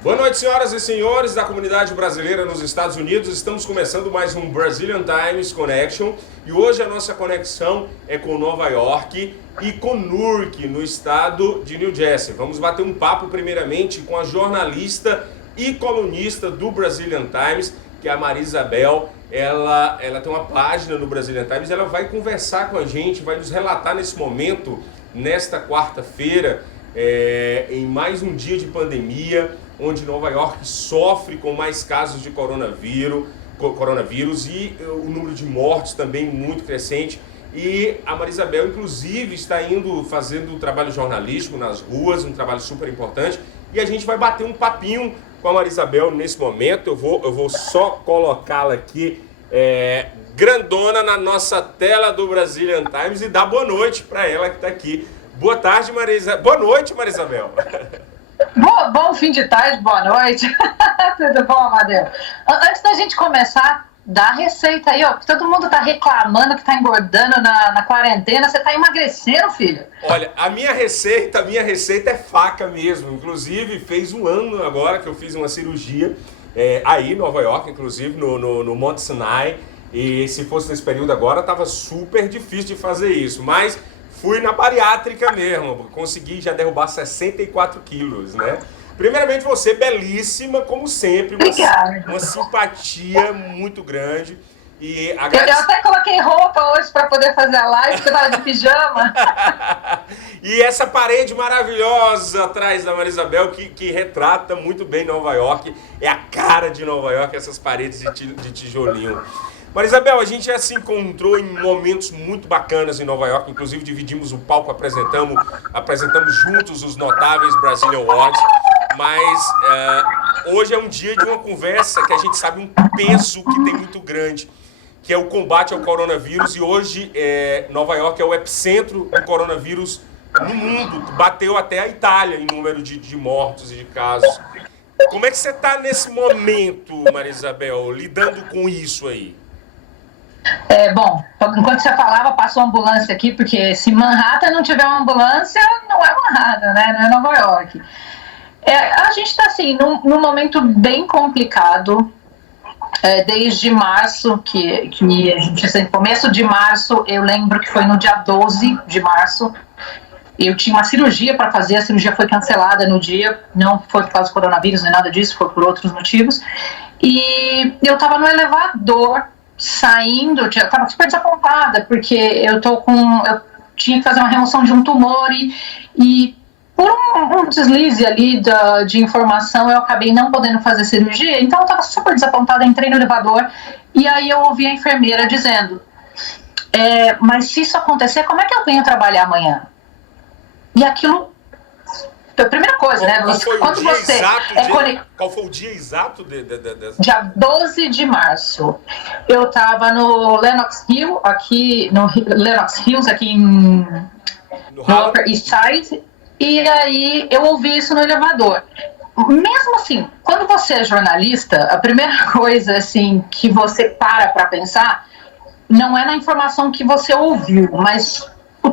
Boa noite, senhoras e senhores da comunidade brasileira nos Estados Unidos. Estamos começando mais um Brazilian Times Connection e hoje a nossa conexão é com Nova York e com Newark, no estado de New Jersey. Vamos bater um papo primeiramente com a jornalista e colunista do Brazilian Times, que é a Maria Isabel. Ela tem uma página no Brazilian Times, ela vai conversar com a gente, vai nos relatar nesse momento, nesta quarta-feira, em mais um dia de pandemia, onde Nova York sofre com mais casos de coronavírus e o número de mortes também muito crescente. E a Maria Isabel, inclusive, está indo fazendo um trabalho jornalístico nas ruas, um trabalho super importante. E a gente vai bater um papinho com a Maria Isabel nesse momento. Eu vou só colocá-la aqui grandona na nossa tela do Brazilian Times e dar boa noite para ela que está aqui. Boa tarde, Maria Isabel. Boa noite, Maria Isabel. Bom fim de tarde, boa noite. Tudo bom, Amadeu? Antes da gente começar, dá a receita aí, ó. Porque todo mundo tá reclamando que tá engordando na quarentena. Você tá emagrecendo, filho? Olha, a minha receita é faca mesmo. Inclusive, fez um ano agora que eu fiz uma cirurgia aí em Nova York, inclusive no Monte Sinai. E se fosse nesse período agora, tava super difícil de fazer isso. Mas fui na bariátrica mesmo, consegui já derrubar 64 quilos, né? Primeiramente, você belíssima, como sempre, uma simpatia muito grande. E eu até coloquei roupa hoje para poder fazer a live, porque eu tava de pijama. E essa parede maravilhosa atrás da Maria Isabel, que retrata muito bem Nova York, é a cara de Nova York, essas paredes de tijolinho. Maria Isabel, a gente já se encontrou em momentos muito bacanas em Nova York, inclusive dividimos o palco, apresentamos juntos os notáveis Brazilian Awards, mas hoje é um dia de uma conversa que a gente sabe um peso que tem muito grande, que é o combate ao coronavírus, e hoje Nova York é o epicentro do coronavírus no mundo, bateu até a Itália em número de mortos e de casos. Como é que você está nesse momento, Maria Isabel, lidando com isso aí? Bom, enquanto você falava, passou uma ambulância aqui, porque se Manhattan não tiver uma ambulância, não é Manhattan, né? Não é Nova York. A gente está, assim, num momento bem complicado, desde março, que a gente, assim, começo de março, eu lembro que foi no dia 12 de março, eu tinha uma cirurgia para fazer, a cirurgia foi cancelada no dia, não foi por causa do coronavírus, nem nada disso, foi por outros motivos, e eu estava no elevador, saindo, eu estava super desapontada, porque eu tinha que fazer uma remoção de um tumor e por um deslize ali de informação, eu acabei não podendo fazer cirurgia, então eu estava super desapontada, entrei no elevador e aí eu ouvi a enfermeira dizendo, mas se isso acontecer, como é que eu venho trabalhar amanhã? E aquilo, a primeira coisa, né? Qual foi o dia exato? Dia 12 de março. Eu estava no Lenox Hill, aqui no Lenox Hills, aqui no Upper East Side, e aí eu ouvi isso no elevador. Mesmo assim, quando você é jornalista, a primeira coisa assim que você para pensar não é na informação que você ouviu, mas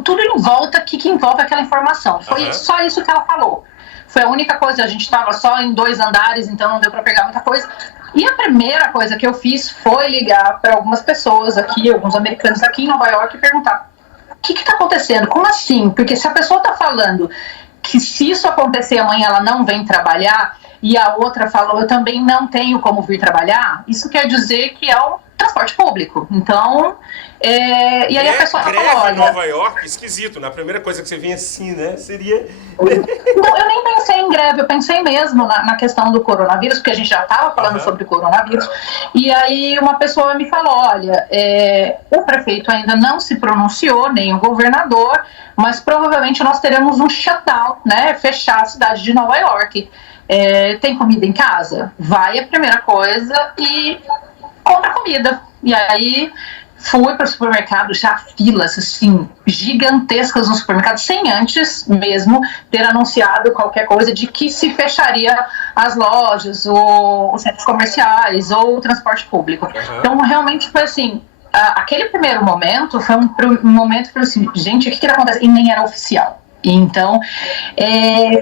tudo em volta que envolve aquela informação. Foi só isso que ela falou. Foi a única coisa, a gente estava só em 2 andares, então não deu para pegar muita coisa. E a primeira coisa que eu fiz foi ligar para algumas pessoas aqui, alguns americanos aqui em Nova York, e perguntar: o que está acontecendo? Como assim? Porque se a pessoa está falando que se isso acontecer amanhã ela não vem trabalhar, e a outra falou, eu também não tenho como vir trabalhar, isso quer dizer que é o transporte público. Então, e aí a pessoa falou, olha... em Nova York, esquisito, né? A primeira coisa que você vinha assim, né? Seria... Não, eu nem pensei em greve, eu pensei mesmo na questão do coronavírus, porque a gente já estava falando sobre o coronavírus, e aí uma pessoa me falou, olha, o prefeito ainda não se pronunciou, nem o governador, mas provavelmente nós teremos um shutdown, né? Fechar a cidade de Nova York. Tem comida em casa? Vai a primeira coisa e compra comida. E aí fui para o supermercado, já filas assim, gigantescas no supermercado, sem antes mesmo ter anunciado qualquer coisa de que se fecharia as lojas, ou os centros comerciais, ou o transporte público. Então realmente foi assim, aquele primeiro momento foi um momento que eu falei assim, gente, o que acontece? E nem era oficial. Então,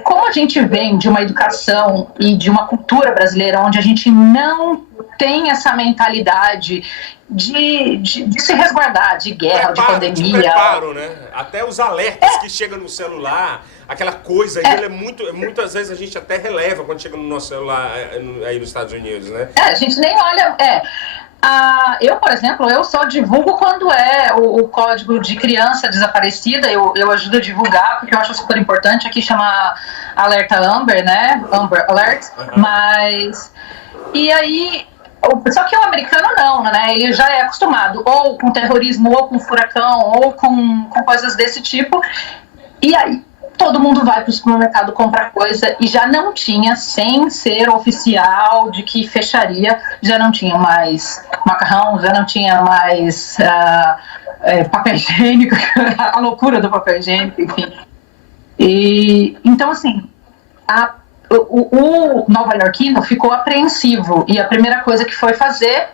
como a gente vem de uma educação e de uma cultura brasileira onde a gente não tem essa mentalidade de se resguardar de guerra, de pandemia. De preparo, né? Até os alertas que chegam no celular, aquela coisa aí, muitas vezes a gente até releva quando chega no nosso celular aí nos Estados Unidos, né? A gente nem olha... eu, por exemplo, eu só divulgo quando é o código de criança desaparecida, eu ajudo a divulgar, porque eu acho super importante. Aqui chama Alerta Amber, né? Amber Alert. Mas... E aí... Só que o americano não, né? Ele já é acostumado ou com terrorismo, ou com furacão, ou com coisas desse tipo. E aí todo mundo vai para o supermercado comprar coisa e já não tinha, sem ser oficial de que fecharia, já não tinha mais macarrão, já não tinha mais papel higiênico, a loucura do papel higiênico, enfim. E, então, assim, o nova-iorquino ficou apreensivo e a primeira coisa que foi fazer,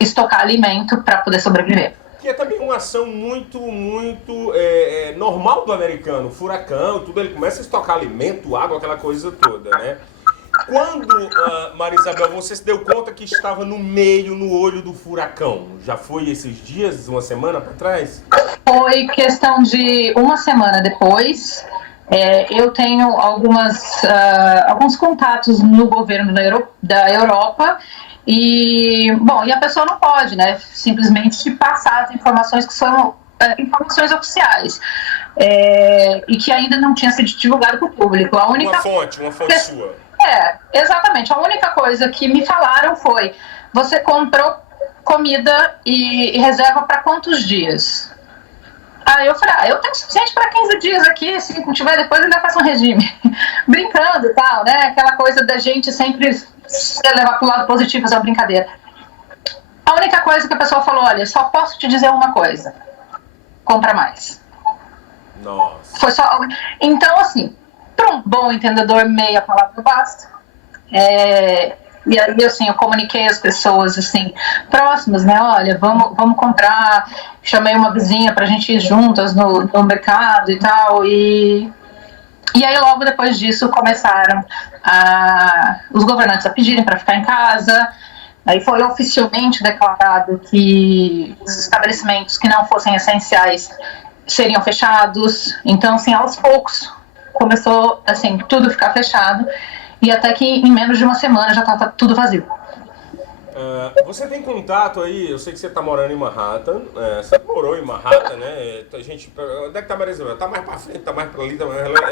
estocar alimento para poder sobreviver. Que é também uma ação muito normal do americano, furacão, tudo, ele começa a estocar alimento, água, aquela coisa toda, né? Quando, Maria Isabel, você se deu conta que estava no olho do furacão? Já foi esses dias, uma semana para trás? Foi questão de uma semana depois. Eu tenho alguns contatos no governo da Europa e a pessoa não pode, né, simplesmente passar as informações que são informações oficiais e que ainda não tinha sido divulgado para o público. Uma fonte sua. Exatamente. A única coisa que me falaram foi: você comprou comida e reserva para quantos dias? Aí eu falei, eu tenho suficiente para 15 dias aqui, se não tiver depois ainda faço um regime. Brincando e tal, né? Aquela coisa da gente sempre se levar para o lado positivo, fazer uma brincadeira. A única coisa que a pessoa falou, olha, só posso te dizer uma coisa: compra mais. Nossa. Foi só... Então, assim, para um bom entendedor, meia palavra basta. E aí, assim, eu comuniquei às pessoas, assim, próximas, né? Olha, vamos comprar. Chamei uma vizinha pra gente ir juntas no mercado e tal. E aí, logo depois disso, começaram os governantes a pedirem para ficar em casa. Aí foi oficialmente declarado que os estabelecimentos que não fossem essenciais seriam fechados. Então, assim, aos poucos, começou, assim, tudo ficar fechado. E até que em menos de uma semana já estava tudo vazio. Você tem contato aí, eu sei que você está morando em Manhattan, você morou em Manhattan, né? A gente, onde é que tá a Maria Isabel? Tá mais para frente, tá mais para ali,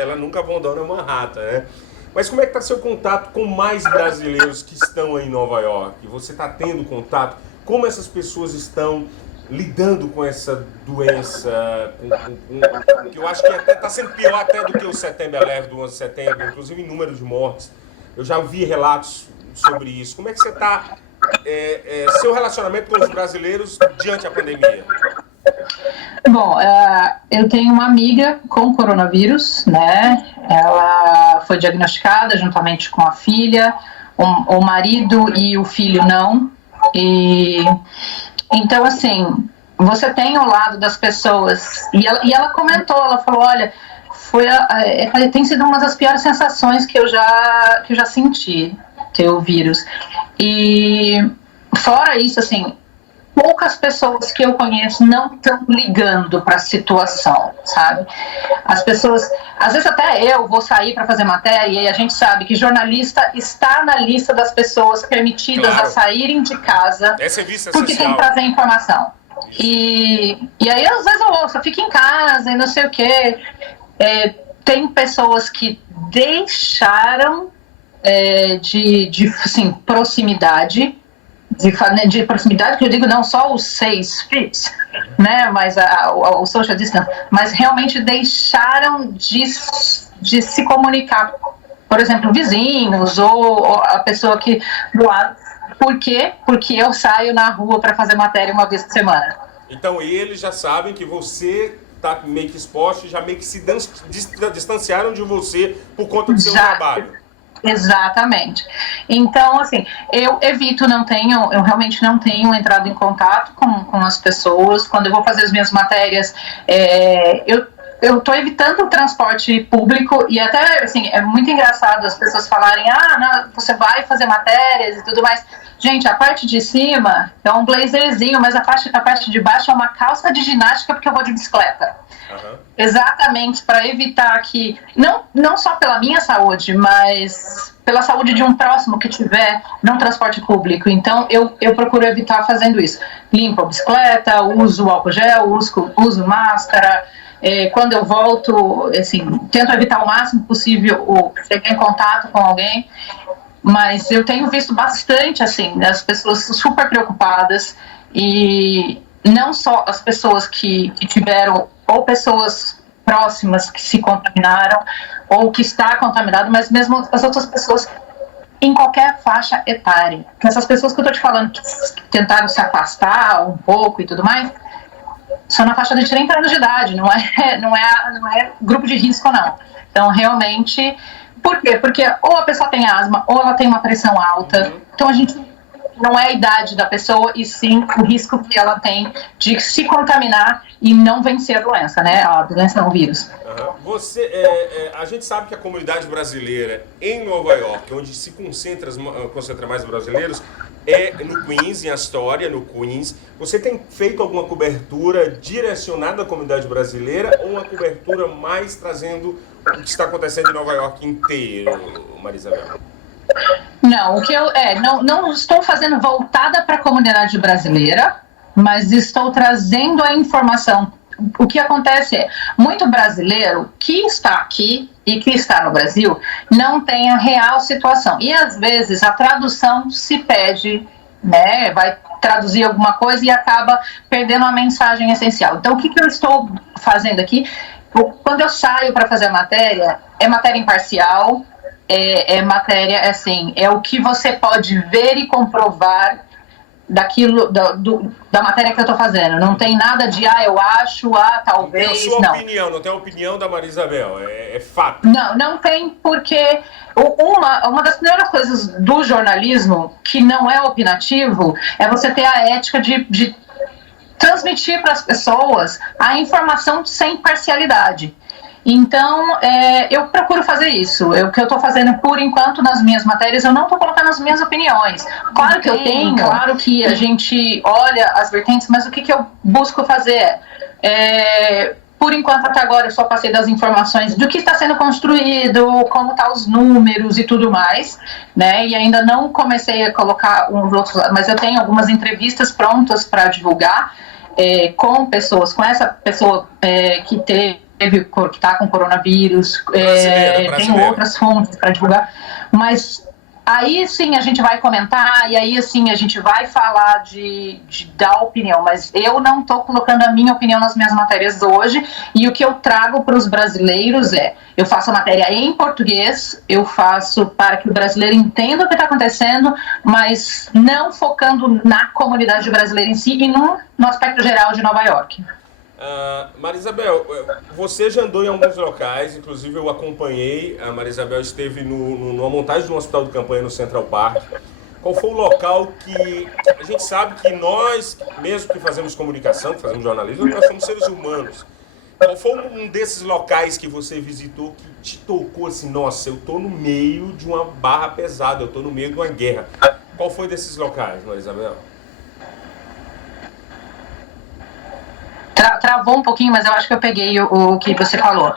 ela nunca abandona Manhattan, né? Mas como é que está seu contato com mais brasileiros que estão aí em Nova York? Você está tendo contato? Como essas pessoas estão lidando com essa doença, que eu acho que até está sendo pior até do que o Setembro 11 do 11 de setembro, inclusive em número de mortes. Eu já ouvi relatos sobre isso. Como é que você está, seu relacionamento com os brasileiros diante da pandemia? Bom, eu tenho uma amiga com coronavírus, né? Ela foi diagnosticada juntamente com a filha, o marido e o filho não. Então, assim, você tem o lado das pessoas, e ela comentou, ela falou, olha, tem sido uma das piores sensações que eu já senti, ter o vírus. E fora isso, assim, poucas pessoas que eu conheço não estão ligando para a situação, sabe? As pessoas, às vezes até eu vou sair para fazer matéria e a gente sabe que jornalista está na lista das pessoas permitidas a saírem de casa porque tem que trazer informação. E aí às vezes eu ouço, fica em casa e não sei o quê. Tem pessoas que deixaram de assim, proximidade, de proximidade, que eu digo não só os 6 feet, né, mas o social distance, mas realmente deixaram de se comunicar, por exemplo, vizinhos ou a pessoa que do lado. Por quê? Porque eu saio na rua para fazer matéria uma vez por semana. Então eles já sabem que você está meio que exposto, já meio que se distanciaram de você por conta do seu trabalho. Exatamente. Então, assim, eu realmente não tenho entrado em contato com as pessoas. Quando eu vou fazer as minhas matérias, eu tô evitando o transporte público e até, assim, é muito engraçado as pessoas falarem, não, você vai fazer matérias e tudo mais. Gente, a parte de cima é um blazerzinho, mas a parte de baixo é uma calça de ginástica porque eu vou de bicicleta. Uhum. Exatamente, para evitar que, não só pela minha saúde, mas pela saúde de um próximo que tiver no transporte público. Então, eu procuro evitar fazendo isso. Limpo a bicicleta, uso álcool gel, uso máscara. Quando eu volto, assim, tento evitar o máximo possível chegar em contato com alguém. Mas eu tenho visto bastante, assim, as pessoas super preocupadas e não só as pessoas que tiveram ou pessoas próximas que se contaminaram ou que está contaminado, mas mesmo as outras pessoas em qualquer faixa etária. Essas pessoas que eu estou te falando que tentaram se afastar um pouco e tudo mais, são na faixa de 30 anos de idade, não é grupo de risco, não. Então, realmente, por quê? Porque ou a pessoa tem asma, ou ela tem uma pressão alta. Então, a gente não é a idade da pessoa, e sim o risco que ela tem de se contaminar e não vencer a doença, né? A doença não, o vírus. A gente sabe que a comunidade brasileira em Nova York, onde se concentra mais brasileiros, é no Queens, em Astoria, no Queens. Você tem feito alguma cobertura direcionada à comunidade brasileira ou uma cobertura mais trazendo o que está acontecendo em Nova York inteiro, Marisabel? Não, não estou fazendo voltada para a comunidade brasileira, mas estou trazendo a informação. O que acontece é, muito brasileiro que está aqui e que está no Brasil não tem a real situação. E às vezes a tradução se perde, né? Vai traduzir alguma coisa e acaba perdendo a mensagem essencial. Então, o que eu estou fazendo aqui? Quando eu saio para fazer a matéria, é matéria imparcial, é matéria, assim, é o que você pode ver e comprovar daquilo, da matéria que eu estou fazendo. Não tem nada de, eu acho, talvez, não. Tem a sua opinião, não tem a opinião da Marisabel, é fato. Não tem, porque uma das primeiras coisas do jornalismo, que não é opinativo, é você ter a ética de transmitir para as pessoas a informação sem parcialidade. Então, eu procuro fazer isso. O que eu estou fazendo, por enquanto, nas minhas matérias, eu não estou colocando as minhas opiniões. Claro que eu tenho, claro que a gente olha as vertentes, mas o que eu busco fazer por enquanto, até agora, eu só passei das informações do que está sendo construído, como estão os números e tudo mais, né? E ainda não comecei a colocar uns outros, mas eu tenho algumas entrevistas prontas para divulgar com pessoas, com essa pessoa que está com coronavírus, tem outras fontes para divulgar, mas aí sim a gente vai comentar e aí sim a gente vai falar de dar opinião, mas eu não estou colocando a minha opinião nas minhas matérias hoje, e o que eu trago para os brasileiros eu faço a matéria em português, eu faço para que o brasileiro entenda o que está acontecendo, mas não focando na comunidade brasileira em si e no aspecto geral de Nova York. Marisabel, você já andou em alguns locais, inclusive eu acompanhei, a Marisabel esteve numa montagem de um hospital de campanha no Central Park. Qual foi o local que a gente sabe que nós, mesmo que fazemos comunicação, que fazemos jornalismo, nós somos seres humanos. Qual foi um desses locais que você visitou que te tocou assim, nossa, eu tô no meio de uma barra pesada, eu tô no meio de uma guerra? Qual foi desses locais, Marisabel? Travou um pouquinho, mas eu acho que eu peguei o que você falou.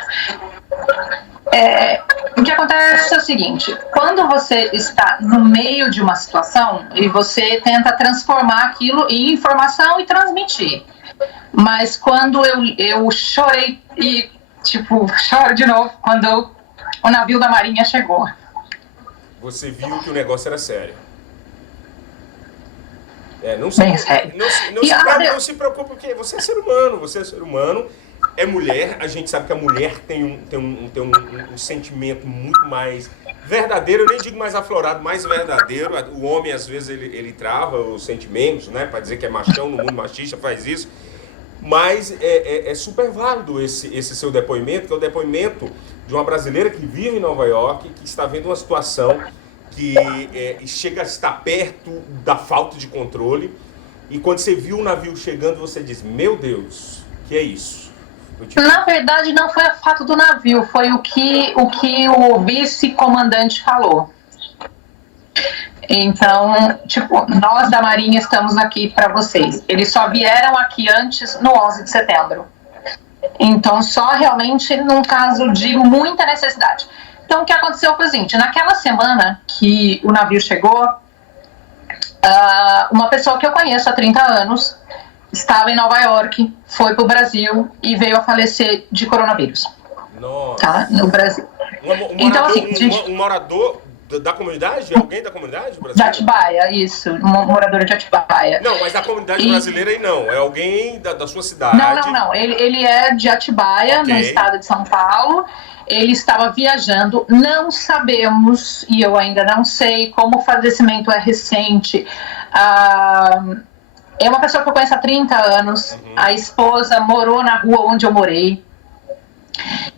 O que acontece é o seguinte, quando você está no meio de uma situação e você tenta transformar aquilo em informação e transmitir, mas quando eu chorei e, choro de novo quando o navio da Marinha chegou. Você viu que o negócio era sério. Não se preocupe, porque você é ser humano, é mulher, a gente sabe que a mulher tem um sentimento muito mais verdadeiro, eu nem digo mais aflorado, mais verdadeiro. O homem, às vezes, ele trava os sentimentos, né, para dizer que é machão, no mundo machista faz isso, mas é super válido esse seu depoimento, que é o depoimento de uma brasileira que vive em Nova York, que está vendo uma situação que chega a estar perto da falta de controle, e quando você viu o navio chegando, você diz, meu Deus, que é isso? Na verdade, não foi o fato do navio, foi o que o vice-comandante falou. Então, tipo, nós da Marinha estamos aqui para vocês. Eles só vieram aqui antes, no 11 de setembro. Então, só realmente num caso de muita necessidade. Então, o que aconteceu foi o seguinte, naquela semana que o navio chegou, uma pessoa que eu conheço há 30 anos estava em Nova York, foi para o Brasil e veio a falecer de coronavírus. Nossa. Tá? No Brasil. Então, assim, um morador da comunidade? Alguém da comunidade brasileira? De Atibaia, isso. Um morador de Atibaia. Não, mas da comunidade brasileira aí não. É alguém da sua cidade? Não. Ele é de Atibaia, no estado de São Paulo. Ele estava viajando. Não sabemos, e eu ainda não sei, como o falecimento é recente. É uma pessoa que eu conheço há 30 anos. Uhum. A esposa morou na rua onde eu morei.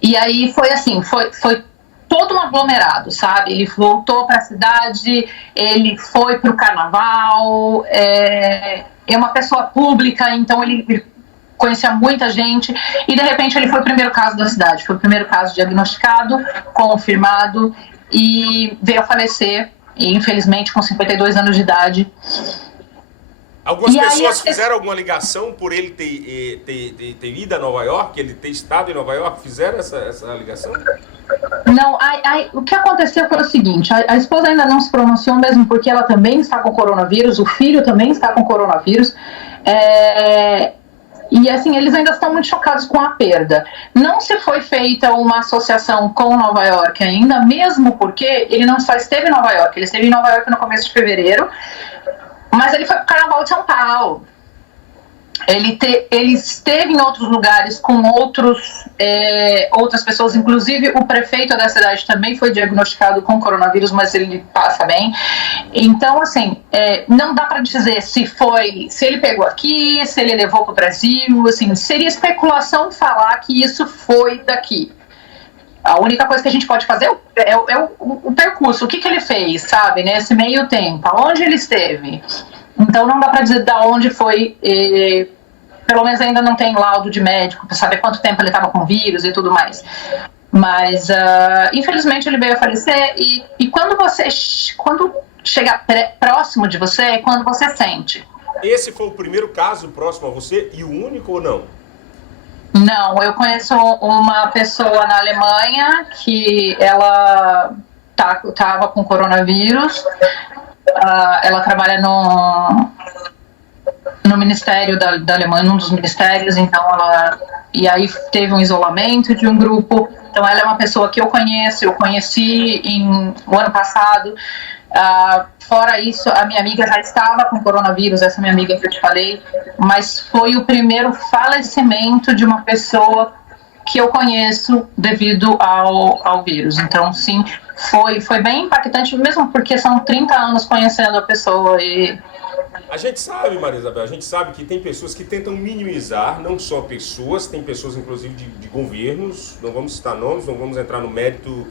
E aí foi assim, foi todo um aglomerado, sabe? Ele voltou para a cidade, ele foi para o carnaval, é uma pessoa pública, então ele conhecia muita gente, e de repente ele foi o primeiro caso da cidade, foi o primeiro caso diagnosticado, confirmado, e veio a falecer, e infelizmente com 52 anos de idade. Algumas pessoas fizeram alguma ligação por ele ter ido a Nova York, ele ter estado em Nova York, fizeram essa ligação? Não, o que aconteceu foi o seguinte, a esposa ainda não se pronunciou mesmo porque ela também está com coronavírus, o filho também está com coronavírus, e assim, eles ainda estão muito chocados com a perda. Não se foi feita uma associação com Nova York ainda, mesmo porque ele não só esteve em Nova York, ele esteve em Nova York no começo de fevereiro, mas ele foi para o Carnaval de São Paulo. Ele esteve em outros lugares com outras pessoas, inclusive o prefeito da cidade também foi diagnosticado com coronavírus, mas ele passa bem. Então, assim, não dá para dizer se ele pegou aqui, se ele levou para o Brasil, assim, seria especulação falar que isso foi daqui. A única coisa que a gente pode fazer é o percurso, o que ele fez, sabe, nesse meio tempo, aonde ele esteve. Então não dá para dizer de onde foi, pelo menos ainda não tem laudo de médico para saber quanto tempo ele estava com vírus e tudo mais. Mas infelizmente ele veio a falecer e quando chega próximo de você é quando você sente. Esse foi o primeiro caso próximo a você e o único ou não? Não, eu conheço uma pessoa na Alemanha que ela estava com coronavírus. Ela trabalha no ministério da Alemanha, num dos ministérios, então e aí teve um isolamento de um grupo. Então ela é uma pessoa que eu conheci o ano passado. Fora isso, a minha amiga já estava com coronavírus, essa minha amiga que eu te falei, mas foi o primeiro falecimento de uma pessoa que eu conheço devido ao vírus. Então, sim, foi bem impactante, mesmo porque são 30 anos conhecendo a pessoa e... A gente sabe, Maria Isabel, a gente sabe que tem pessoas que tentam minimizar, não só pessoas, tem pessoas inclusive de governos, não vamos citar nomes, não vamos entrar no mérito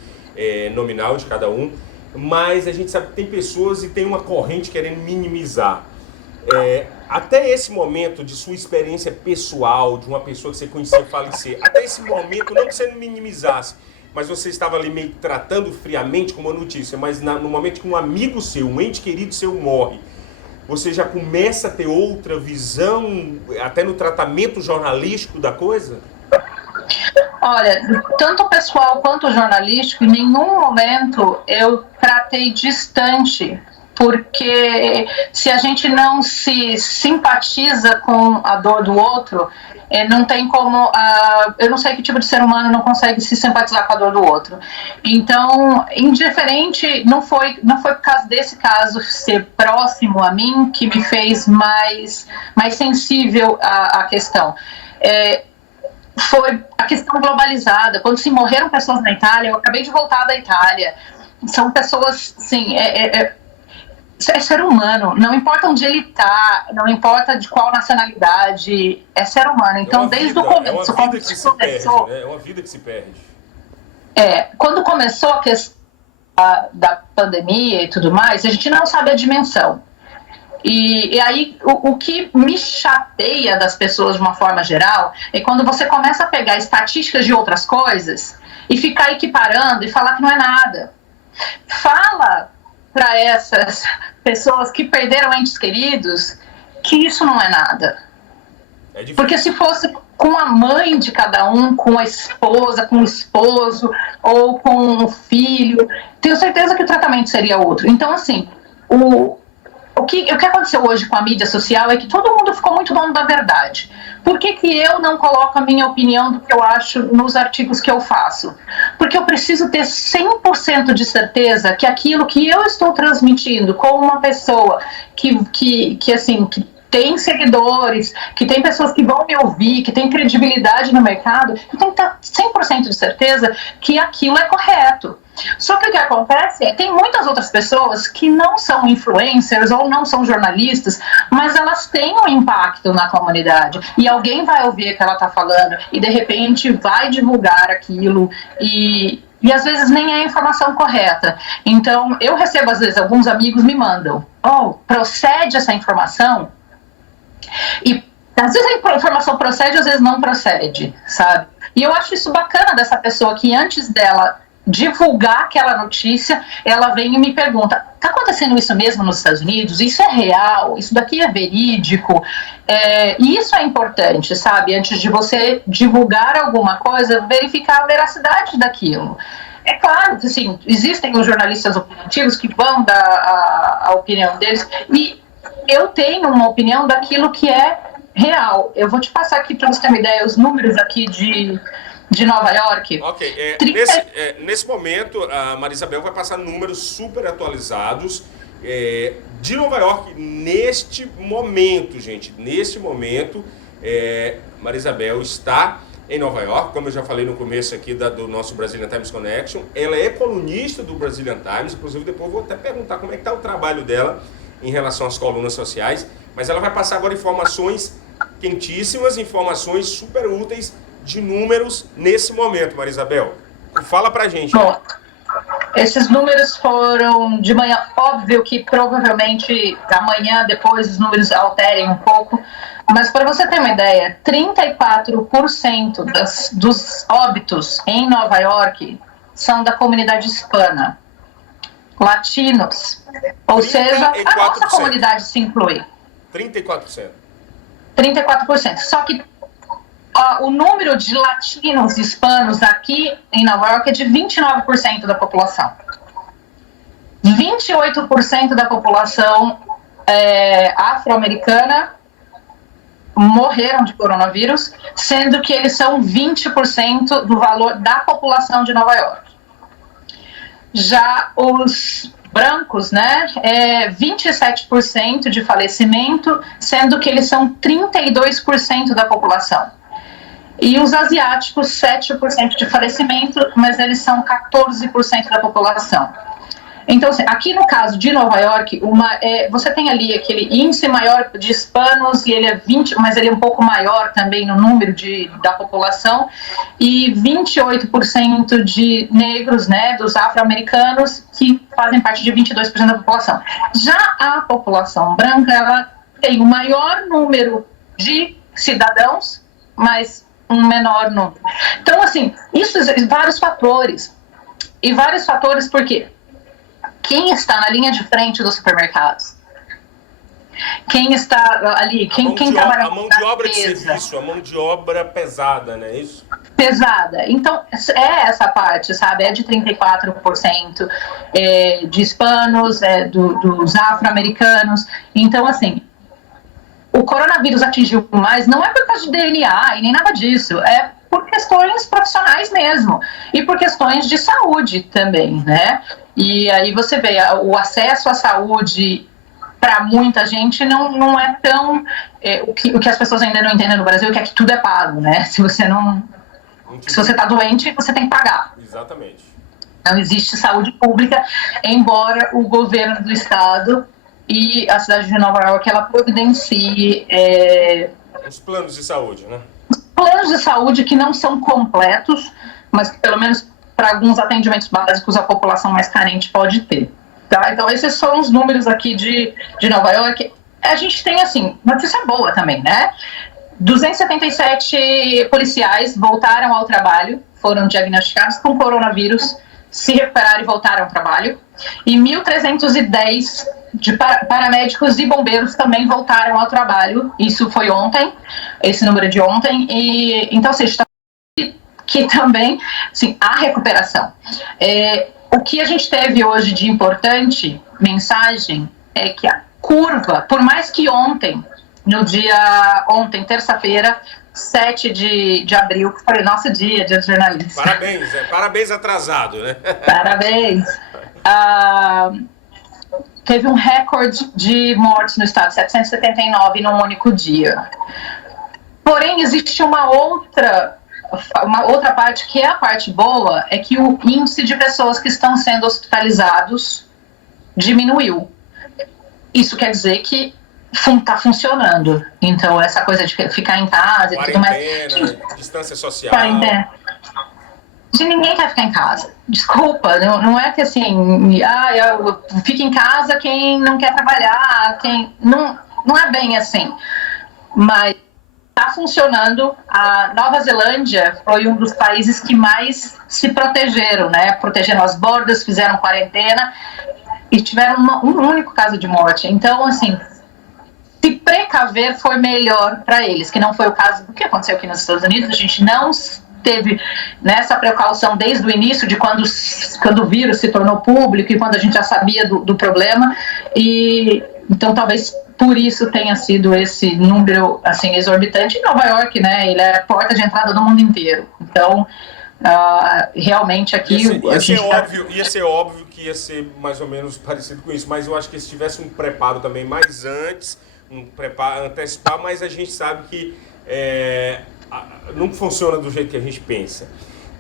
nominal de cada um, mas a gente sabe que tem pessoas e tem uma corrente querendo minimizar. Até esse momento de sua experiência pessoal, de uma pessoa que você conhecia falecer, até esse momento, não que você minimizasse, mas você estava ali meio tratando friamente com uma notícia, mas no momento que um amigo seu, um ente querido seu morre, você já começa a ter outra visão, até no tratamento jornalístico da coisa? Olha, tanto pessoal quanto jornalístico, em nenhum momento eu tratei distante, porque se a gente não se simpatiza com a dor do outro, não tem como, eu não sei que tipo de ser humano não consegue se simpatizar com a dor do outro. Então, indiferente, não foi por causa desse caso ser próximo a mim que me fez mais sensível à questão. Foi a questão globalizada. Quando se morreram pessoas na Itália, eu acabei de voltar da Itália, são pessoas, assim, é ser humano, não importa onde ele está, não importa de qual nacionalidade, é ser humano. Então, desde o começo, quando isso começou... É uma vida que se perde. Quando começou a questão da pandemia e tudo mais, a gente não sabe a dimensão. E aí, o que me chateia das pessoas de uma forma geral é quando você começa a pegar estatísticas de outras coisas e ficar equiparando e falar que não é nada. Fala para essas pessoas que perderam entes queridos que isso não é nada. Porque se fosse com a mãe de cada um, com a esposa, com o esposo ou com o filho, tenho certeza que o tratamento seria outro. Então, assim, o que aconteceu hoje com a mídia social é que todo mundo ficou muito dono da verdade. Por que eu não coloco a minha opinião do que eu acho nos artigos que eu faço? Porque eu preciso ter 100% de certeza que aquilo que eu estou transmitindo com uma pessoa que tem seguidores, que tem pessoas que vão me ouvir, que tem credibilidade no mercado, eu tenho que ter 100% de certeza que aquilo é correto. Só que o que acontece é que tem muitas outras pessoas que não são influencers ou não são jornalistas, mas elas têm um impacto na comunidade. E alguém vai ouvir o que ela está falando e, de repente, vai divulgar aquilo e às vezes nem é a informação correta. Então, eu recebo, às vezes, alguns amigos me mandam, procede essa informação? E às vezes a informação procede, às vezes não procede, sabe? E eu acho isso bacana dessa pessoa que antes dela divulgar aquela notícia, ela vem e me pergunta, tá acontecendo isso mesmo nos Estados Unidos? Isso é real? Isso daqui é verídico? E isso é importante, sabe? Antes de você divulgar alguma coisa, verificar a veracidade daquilo. É claro que, assim, existem os jornalistas opinativos que vão dar a opinião deles, e eu tenho uma opinião daquilo que é real. Eu vou te passar aqui para você ter uma ideia, os números aqui de Nova York. Ok, nesse momento a Maria Isabel vai passar números super atualizados de Nova York neste momento, gente. Neste momento, Maria Isabel está em Nova York, como eu já falei no começo aqui do nosso Brazilian Times Connection. Ela é colunista do Brazilian Times, inclusive depois eu vou até perguntar como é que está o trabalho dela em relação às colunas sociais, mas ela vai passar agora informações quentíssimas, informações super úteis de números nesse momento, Maria Isabel. Fala pra gente. Bom, esses números foram de manhã, óbvio que provavelmente amanhã, depois, os números alterem um pouco, mas para você ter uma ideia, 34% dos óbitos em Nova York são da comunidade hispana. Latinos, ou seja, a nossa comunidade se inclui. 34%. 34%. Só que o número de latinos hispanos aqui em Nova York é de 29% da população. 28% da população afro-americana morreram de coronavírus, sendo que eles são 20% do valor da população de Nova York. Já os brancos, 27% de falecimento, sendo que eles são 32% da população. E os asiáticos, 7% de falecimento, mas eles são 14% da população. Então, assim, aqui no caso de Nova York, você tem ali aquele índice maior de hispanos, e ele é 20%, mas ele é um pouco maior também no número da população, e 28% de negros, dos afro-americanos, que fazem parte de 22% da população. Já a população branca, ela tem o maior número de cidadãos, mas um menor número. Então, assim, isso vários fatores. E vários fatores porque quem está na linha de frente dos supermercados? Quem está ali? Quem trabalha a mão de obra de serviço, a mão de obra pesada, né? Isso? Pesada. Então, é essa parte, sabe? É de 34% de hispanos, dos afro-americanos. Então, assim, o coronavírus atingiu mais, não é por causa de DNA e nem nada disso, é por questões profissionais mesmo, e por questões de saúde também, né? E aí você vê, o acesso à saúde para muita gente não é tão... o que as pessoas ainda não entendem no Brasil é que aqui tudo é pago, né? Se você está doente, você tem que pagar. Exatamente. Não existe saúde pública, embora o governo do estado e a cidade de Nova York, ela providencie... os planos de saúde, né? Planos de saúde que não são completos, mas que pelo menos para alguns atendimentos básicos a população mais carente pode ter. Tá? Então esses são os números aqui de Nova York. a gente tem, assim, notícia boa também, né? 277 policiais voltaram ao trabalho, foram diagnosticados com coronavírus, se recuperaram e voltaram ao trabalho. E 1.310 de paramédicos e bombeiros também voltaram ao trabalho. Isso foi ontem, esse número de ontem. E, então, assim, está que também, assim, há recuperação. O que a gente teve hoje de importante mensagem é que a curva, por mais que ontem, terça-feira, 7 de abril, que foi nosso dia de jornalista. Parabéns atrasado, né? Parabéns. Teve um recorde de mortes no estado, 779 num único dia. Porém, existe uma outra parte, que é a parte boa, é que o índice de pessoas que estão sendo hospitalizados diminuiu. Isso quer dizer que está funcionando. Então, essa coisa de ficar em casa e tudo mais. Distância social. Ninguém quer ficar em casa. Desculpa, não é que assim, fica em casa quem não quer trabalhar, não é bem assim. Mas está funcionando. A Nova Zelândia foi um dos países que mais se protegeram, né? Protegeram as bordas, fizeram quarentena e tiveram um único caso de morte. Então, assim, se precaver foi melhor para eles, que não foi o caso do que aconteceu aqui nos Estados Unidos. A gente não teve nessa precaução desde o início, de quando o vírus se tornou público e quando a gente já sabia do problema. E então talvez por isso tenha sido esse número, assim, exorbitante. Em Nova York, né, ele é a porta de entrada do mundo inteiro. Então, realmente aqui... Ia ser óbvio que ia ser mais ou menos parecido com isso, mas eu acho que se tivesse um preparo também mais antes, antecipar, mas a gente sabe que não funciona do jeito que a gente pensa.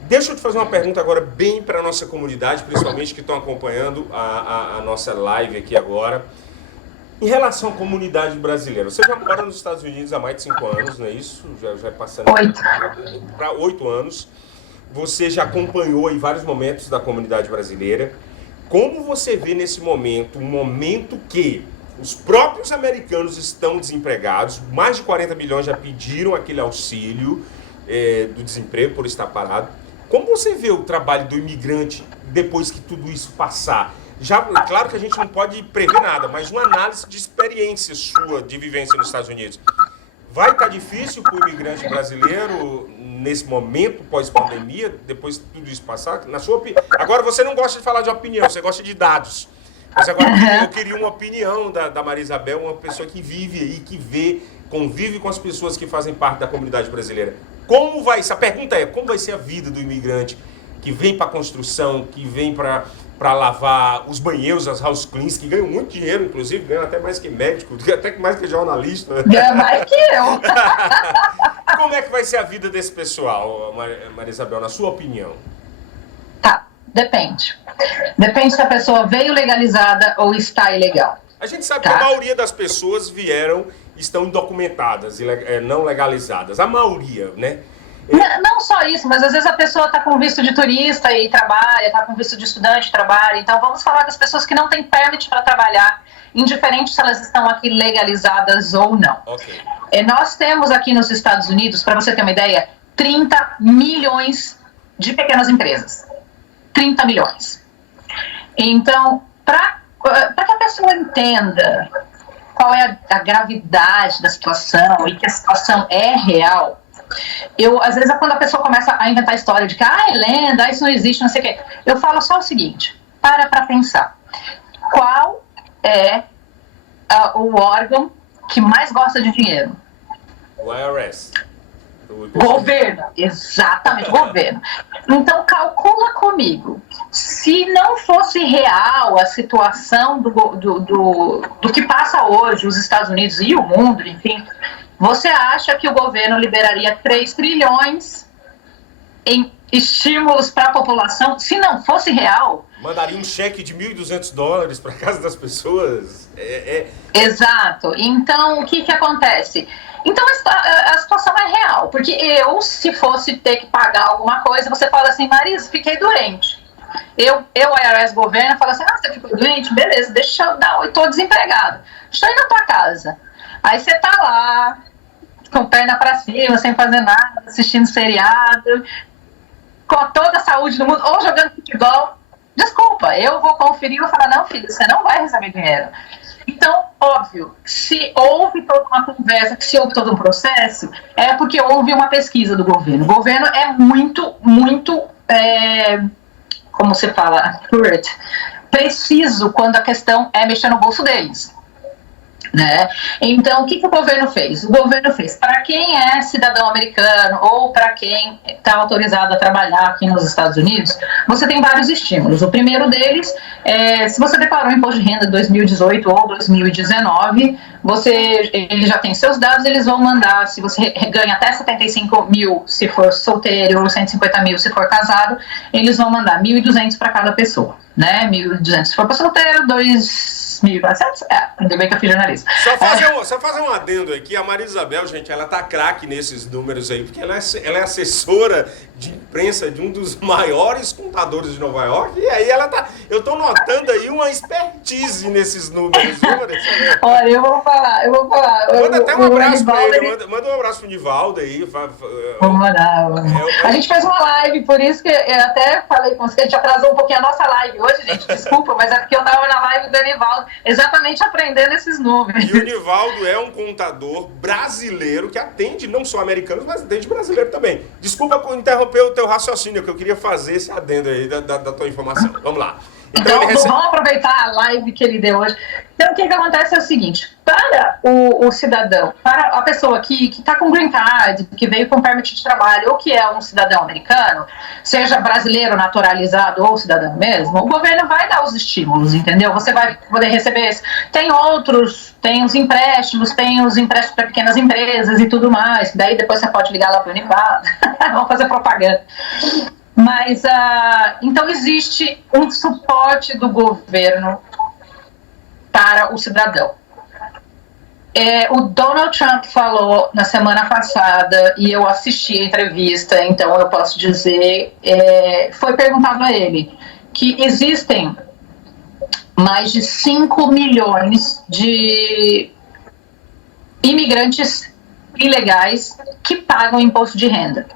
Deixa eu te fazer uma pergunta agora bem para a nossa comunidade, principalmente que estão acompanhando a nossa live aqui agora. Em relação à comunidade brasileira, você já mora nos Estados Unidos há mais de 5 anos, não é isso? Já é passando para 8 anos. Você já acompanhou aí vários momentos da comunidade brasileira. Como você vê nesse momento, um momento que os próprios americanos estão desempregados, mais de 40 milhões já pediram aquele auxílio do desemprego por estar parado. Como você vê o trabalho do imigrante depois que tudo isso passar? Claro que a gente não pode prever nada, mas uma análise de experiência sua de vivência nos Estados Unidos. Vai estar difícil para o imigrante brasileiro nesse momento pós-pandemia, depois que tudo isso passar? Agora, você não gosta de falar de opinião, você gosta de dados. Mas agora eu queria uma opinião da Maria Isabel, uma pessoa que vive aí, convive com as pessoas que fazem parte da comunidade brasileira. A pergunta é, como vai ser a vida do imigrante que vem para a construção, que vem para lavar os banheiros, as house cleans, que ganham muito dinheiro, inclusive, ganham até mais que médico, até mais que jornalista. Ganha mais que eu. Como é que vai ser a vida desse pessoal, Maria Isabel, na sua opinião? Tá, depende. Depende se a pessoa veio legalizada ou está ilegal. A gente sabe que a maioria das pessoas estão indocumentadas, não legalizadas. A maioria, né? Não só isso, mas às vezes a pessoa está com visto de turista e trabalha, está com visto de estudante e trabalha. Então vamos falar das pessoas que não têm permit para trabalhar, indiferente se elas estão aqui legalizadas ou não. Okay. Nós temos aqui nos Estados Unidos, para você ter uma ideia, 30 milhões de pequenas empresas. 30 milhões. Então, para que a pessoa entenda qual é a gravidade da situação e que a situação é real, às vezes, quando a pessoa começa a inventar a história de que é lenda, isso não existe, não sei o quê, eu falo só o seguinte: para pensar. Qual é o órgão que mais gosta de dinheiro? O IRS. Governo, exatamente, governo. Então, calcula comigo. Se não fosse real a situação do que passa hoje, os Estados Unidos e o mundo, enfim, você acha que o governo liberaria 3 trilhões em estímulos para a população se não fosse real? Mandaria um cheque de $1.200 para casa das pessoas? Exato. Então, o que acontece? Então, a situação é real. Porque se fosse ter que pagar alguma coisa, você fala assim: Marisa, fiquei doente. eu IRS, governo, falo assim, você ficou doente? Beleza, deixa eu dar, eu tô desempregado. Deixa eu ir na tua casa. Aí você tá lá, com perna pra cima, sem fazer nada, assistindo seriado, com toda a saúde do mundo, ou jogando futebol. Desculpa, eu vou conferir e vou falar, não, filho, você não vai receber dinheiro. Então, óbvio, se houve toda uma conversa, se houve todo um processo, é porque houve uma pesquisa do governo. O governo é muito, como se fala, accurate, preciso quando a questão é mexer no bolso deles. Né? Então, o que o governo fez? O governo fez, para quem é cidadão americano ou para quem está autorizado a trabalhar aqui nos Estados Unidos, você tem vários estímulos. O primeiro deles é, se você declarou imposto de renda de 2018 ou 2019, ele já tem seus dados, eles vão mandar, se você ganha até 75 mil se for solteiro ou 150 mil se for casado, eles vão mandar 1.200 para cada pessoa, né? 1.200 se for para solteiro, 2.400, ainda bem que eu fiz jornalista. Só fazer um adendo aqui, a Maria Isabel, gente, ela tá craque nesses números aí, porque ela é assessora de imprensa de um dos maiores contadores de Nova York, e aí eu tô notando aí uma expertise nesses números, viu, Maria? Olha, eu vou falar. Manda até um abraço pra ele, manda um abraço pro Nivaldo aí. Vou mandar. A gente fez uma live, por isso que eu até falei com você que a gente atrasou um pouquinho a nossa live hoje, gente, desculpa, mas é porque eu tava na live do Nivaldo, exatamente aprendendo esses números. E o Nivaldo é um contador brasileiro que atende não só americanos, mas atende brasileiro também. Desculpa interromper o teu raciocínio, que eu queria fazer esse adendo aí da tua informação. Vamos lá. Então vamos aproveitar a live que ele deu hoje. Então, o que acontece é o seguinte, para o cidadão, para a pessoa que está com green card, que veio com permit de trabalho, ou que é um cidadão americano, seja brasileiro, naturalizado ou cidadão mesmo, o governo vai dar os estímulos, entendeu? Você vai poder receber esse. Tem os empréstimos para pequenas empresas e tudo mais, daí depois você pode ligar lá para o Univaldo, vamos fazer propaganda. Mas, então, existe um suporte do governo para o cidadão. O Donald Trump falou na semana passada, e eu assisti a entrevista, então eu posso dizer, foi perguntado a ele que existem mais de 5 milhões de imigrantes ilegais que pagam imposto de renda.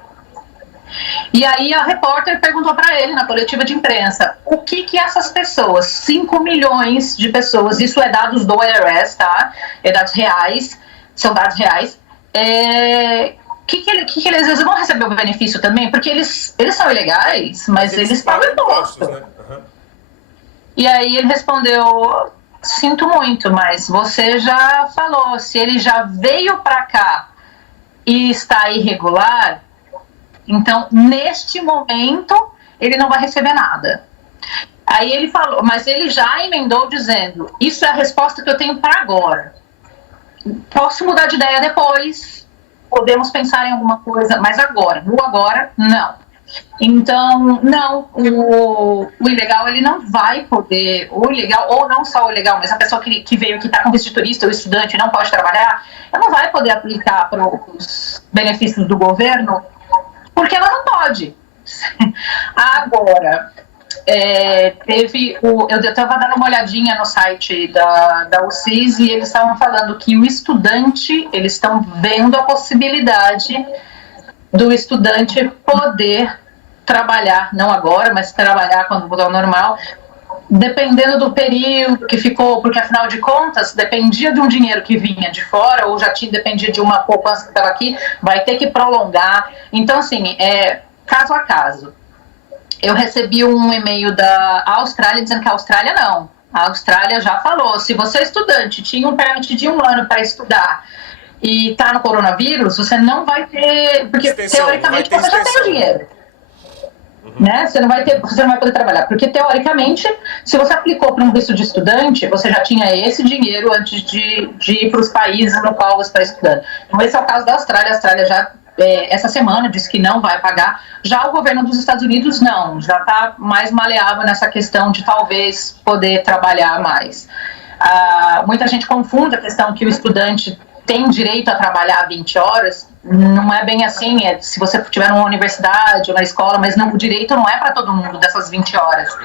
E aí a repórter perguntou para ele na coletiva de imprensa o que essas pessoas, 5 milhões de pessoas, isso é dados do IRS, tá? É dados reais, são dados reais. Eles vão receber o benefício também? Porque eles são ilegais, mas eles pagam impostos. Né? Uhum. E aí ele respondeu, sinto muito, mas você já falou, se ele já veio para cá e está irregular, então, neste momento, ele não vai receber nada. Aí ele falou, mas ele já emendou dizendo, isso é a resposta que eu tenho para agora. Posso mudar de ideia depois, podemos pensar em alguma coisa, mas agora, no agora, não. Então, não, o ilegal, ele não vai poder, o ilegal, ou não só o ilegal, mas a pessoa que veio, que está com visto de turista, o estudante, não pode trabalhar, ela não vai poder aplicar para os benefícios do governo, porque ela não pode. Agora, eu estava dando uma olhadinha no site da UCIS e eles estavam falando que o estudante, eles estão vendo a possibilidade do estudante poder trabalhar, não agora, mas trabalhar quando voltar ao normal, dependendo do período que ficou, porque afinal de contas, dependia de um dinheiro que vinha de fora, ou já dependia de uma poupança que estava aqui, vai ter que prolongar. Então, assim, caso a caso. Eu recebi um e-mail da Austrália dizendo que a Austrália não. A Austrália já falou, se você é estudante, tinha um permit de 1 ano para estudar e está no coronavírus, você não vai ter, porque teoricamente você já tem o dinheiro. Né? Você não vai poder trabalhar, porque teoricamente, se você aplicou para um visto de estudante, você já tinha esse dinheiro antes de ir para os países no qual você está estudando. Então esse é o caso da Austrália. A Austrália já essa semana disse que não vai pagar. Já o governo dos Estados Unidos não, já está mais maleável nessa questão de talvez poder trabalhar mais. Muita gente confunde a questão que o estudante tem direito a trabalhar 20 horas, não é bem assim, se você tiver numa universidade ou na escola, mas não, o direito não é para todo mundo dessas 20 horas.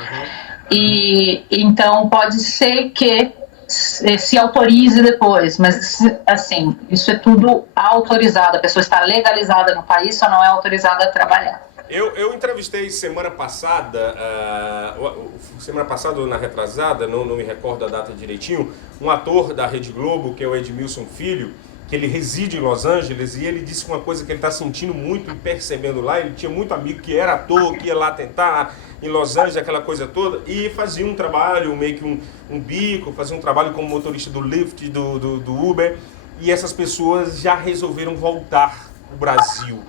E então pode ser que se autorize depois, mas assim, isso é tudo autorizado, a pessoa está legalizada no país, só não é autorizada a trabalhar. Eu entrevistei semana passada ou na retrasada, não me recordo a data direitinho, um ator da Rede Globo, que é o Edmilson Filho, que ele reside em Los Angeles, e ele disse uma coisa que ele está sentindo muito e percebendo lá. Ele tinha muito amigo que era ator, que ia lá tentar em Los Angeles, aquela coisa toda, e fazia um trabalho, meio que um bico, fazia um trabalho como motorista do Lyft, do Uber, e essas pessoas já resolveram voltar para o Brasil.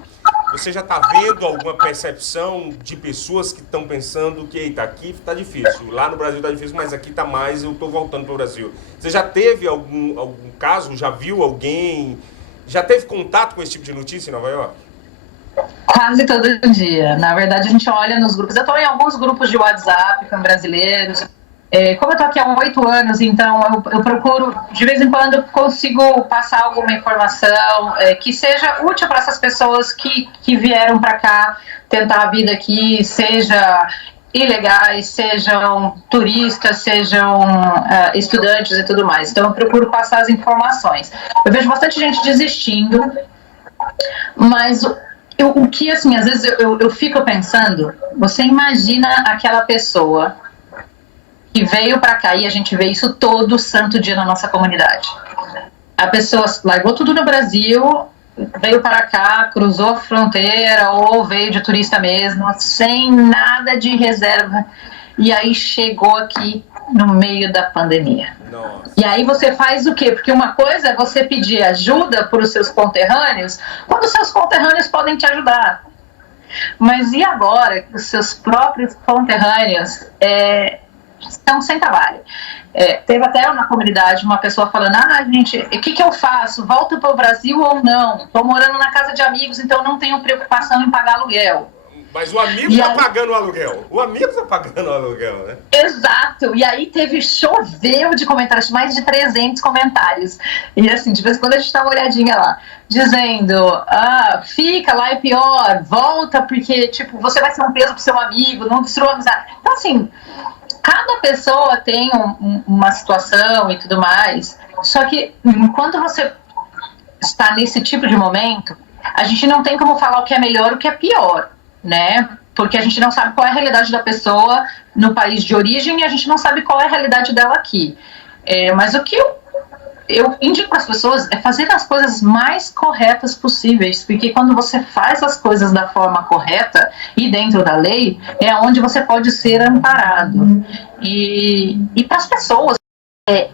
Você já está vendo alguma percepção de pessoas que estão pensando que, eita, aqui está difícil, lá no Brasil está difícil, mas aqui está mais, eu estou voltando para o Brasil. Você já teve algum caso, já viu alguém, já teve contato com esse tipo de notícia em Nova York? Quase todo dia. Na verdade, a gente olha nos grupos. Eu estou em alguns grupos de WhatsApp com brasileiros. Como eu estou aqui há 8 anos, então eu procuro, de vez em quando, consigo passar alguma informação que seja útil para essas pessoas que vieram para cá tentar a vida aqui, seja ilegais, sejam turistas, sejam estudantes e tudo mais. Então eu procuro passar as informações. Eu vejo bastante gente desistindo, mas o que, assim, às vezes eu fico pensando, você imagina aquela pessoa que veio para cá, e a gente vê isso todo santo dia na nossa comunidade. A pessoa largou tudo no Brasil, veio para cá, cruzou a fronteira, ou veio de turista mesmo, sem nada de reserva, e aí chegou aqui no meio da pandemia. Nossa. E aí você faz o quê? Porque uma coisa é você pedir ajuda para os seus conterrâneos, quando os seus conterrâneos podem te ajudar. Mas e agora que os seus próprios conterrâneos estão sem trabalho? Teve até na comunidade uma pessoa falando, gente, o que eu faço? Volto para o Brasil ou não? Estou morando na casa de amigos, então não tenho preocupação em pagar aluguel. Mas o amigo está pagando o aluguel. O amigo está pagando o aluguel, né? Exato. E aí choveu de comentários, mais de 300 comentários. E assim, de vez em quando a gente dá uma olhadinha lá, dizendo, fica lá é pior, volta porque, tipo, você vai ser um peso pro seu amigo, não destrua a amizade. Então, assim, cada pessoa tem uma situação e tudo mais. Só que, enquanto você está nesse tipo de momento, a gente não tem como falar o que é melhor e o que é pior, né? Porque a gente não sabe qual é a realidade da pessoa no país de origem e a gente não sabe qual é a realidade dela aqui. Mas o que eu indico para as pessoas é fazer as coisas mais corretas possíveis, porque quando você faz as coisas da forma correta e dentro da lei, é onde você pode ser amparado. E para as pessoas, é